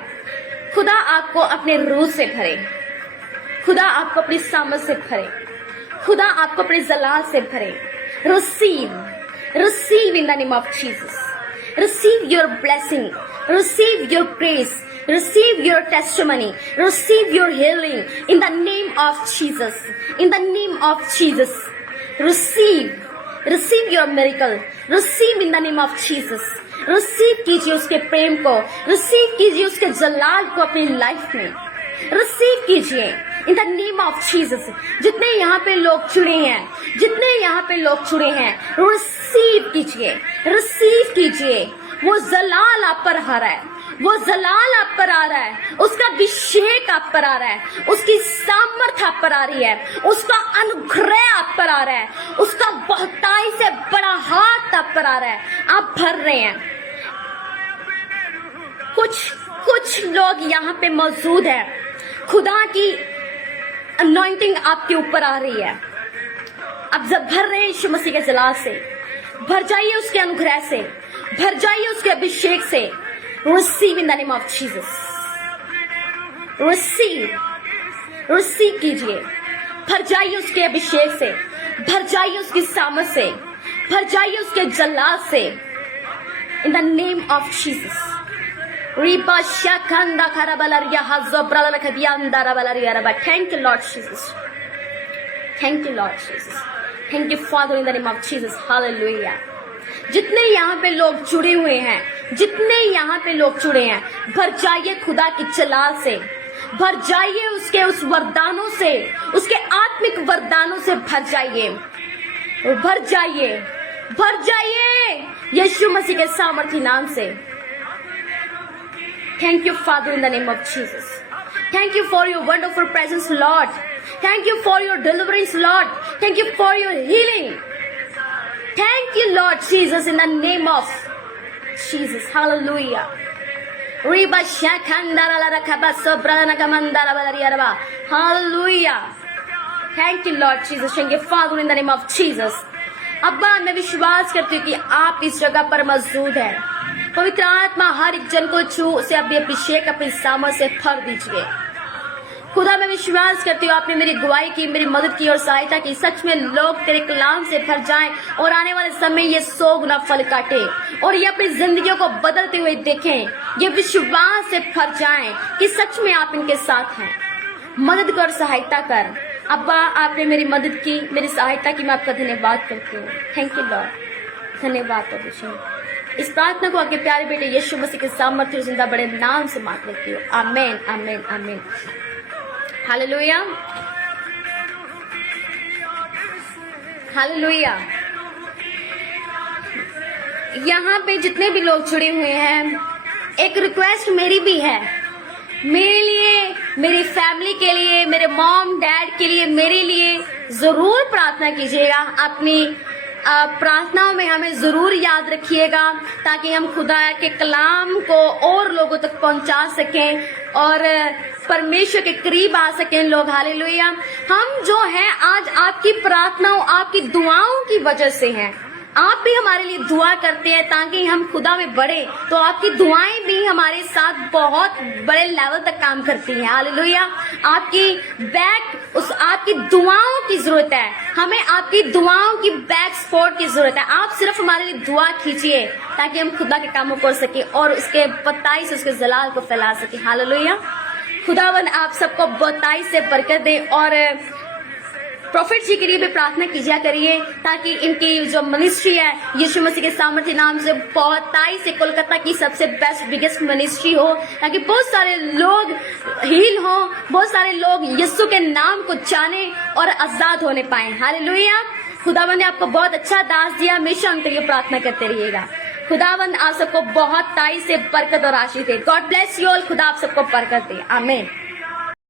खुदा आपको अपने रूह से भरे, खुदा आपको अपनी सामर्थ से भरे, खुदा आपको अपने जलाल से भरे। Receive in the name of Jesus. Receive your blessing, receive your praise, receive your testimony, receive your healing in the name of Jesus. In the name of Jesus, receive your miracle, receive in the name of Jesus. Receive कीजिए उसके प्रेम को, receive कीजिए उसके जलाल को अपनी लाइफ में, receive कीजिए in the name of Jesus. जितने यहाँ पे लोग जुड़े हैं, जितने यहाँ पे लोग जुड़े हैं, रिसीव कीजिए। वो जलाल आप पर आ रहा है, वो जलाल आप पर आ रहा है, उसका अभिषेक आप पर आ रहा है, उसकी सामर्थ आप पर आ रही है, उसका अनुग्रह आप पर आ रहा है, उसका बहुताई से बड़ा हाथ आप पर आ रहा है। आप भर रहे हैं। कुछ लोग यहाँ पे मौजूद हैं, खुदा की अनॉइंटिंग आपके ऊपर आ रही है। अब जब भर रहे हैं यीशु मसीह के जलाल से, भर जाइए उसके अनुग्रह से, भर जाइए उसके अभिषेक से। Receive in the name of Jesus. Receive कीजिए, भर जाइए उसके अभिषेक से, भर जाइए उसकी सामर्थ से, भर जाइए उसके जलाल से। In the name of Jesus. Thank you, Lord Jesus. Thank you, Lord Jesus. Thank you, Father, in the name of Jesus. Hallelujah. जितने यहाँ पे लोग जुड़े हुए हैं, जितने यहाँ पे लोग जुड़े हैं, भर जाइए खुदा की जलाल से, भर जाइए उसके उस वरदानों से, उसके आत्मिक वरदानों से भर जाइए। भर जाइए यीशु मसीह के सामर्थी नाम से। Thank you, Father, in the name of Jesus. Thank you for your wonderful presence, Lord. Thank you for your deliverance, Lord. Thank you for your healing. Thank you, Lord Jesus, in the name of Jesus. Hallelujah. Hallelujah. Thank you, Lord Jesus. Thank you, Father, in the name of Jesus. अब्बा, मैं विश्वास करती हूँ कि आप इस जगह पर मौजूद हैं। पवित्र आत्मा हर एक जन को छू, उसे अपने अभिषेक, अपनी सामर्थ से भर दीजिए। खुदा, मैं विश्वास करती हूँ आपने मेरी गवाही की, मेरी मदद की और सहायता की। सच में लोग तेरे कलाम से भर जाएं और आने वाले समय ये 100 गुना फल काटे और ये अपनी जिंदगियों को बदलते हुए देखें। ये विश्वास से भर जाएं कि सच में आप इनके साथ हैं। मदद कर, सहायता कर। अब्बा, आपने मेरी मदद की, मेरी सहायता की, मैं आपका धन्यवाद करती हूँ। Thank you Lord. धन्यवाद प्रभु जी। इस प्रार्थना को आपके प्यारे बेटे यीशु मसीह के सामर्थ्य और जिंदा बड़े नाम से मांग लेती हूँ। आमीन, आमीन, आमीन। Hallelujah, hallelujah. यहाँ पे जितने भी लोग जुड़े हुए हैं, एक रिक्वेस्ट मेरी भी है, मेरे लिए, मेरी फैमिली के लिए, मेरे मॉम डैड के लिए, मेरे लिए जरूर प्रार्थना कीजिएगा। अपनी प्रार्थनाओं में हमें जरूर याद रखिएगा ताकि हम खुदा के कलाम को और लोगों तक पहुंचा सकें और परमेश्वर के करीब आ सकें लोग। हालेलुया। हम जो हैं आज आपकी प्रार्थनाओं, आपकी दुआओं की वजह से हैं। आप भी हमारे लिए दुआ करते हैं ताकि हम खुदा में बढ़े, तो आपकी दुआएं भी हमारे साथ बहुत बड़े लेवल तक काम करती हैं। हालेलुया। आपकी दुआओं की जरूरत है, हमें आपकी दुआओं की बैक सपोर्ट की जरूरत है। आप सिर्फ हमारे लिए दुआ कीजिए ताकि हम खुदा के कामों कर सके और उसके बताई से उसके जलाल को फैला सके। हालेलुया। खुदावन आप सबको बताई से बरकत दे और प्रॉफिट जी के लिए भी प्रार्थना कीजिए करिए ताकि इनकी जो मिनिस्ट्री है यीशु मसीह के सामर्थ्य नाम से बहुताई से कोलकाता की सबसे बेस्ट बिगेस्ट मिनिस्ट्री हो, ताकि बहुत सारे लोग हील हो, बहुत सारे लोग यीशु के नाम को जाने और आजाद होने पाए। हालेलुया। खुदावन ने आपको बहुत अच्छा दास दिया, हमेशा उनके लिए प्रार्थना करते रहिएगा। खुदावन आप सबको बहुत ताई से बरकत और आशीष दे। God bless you all. खुदा आप सबको बरकत दे। आमीन।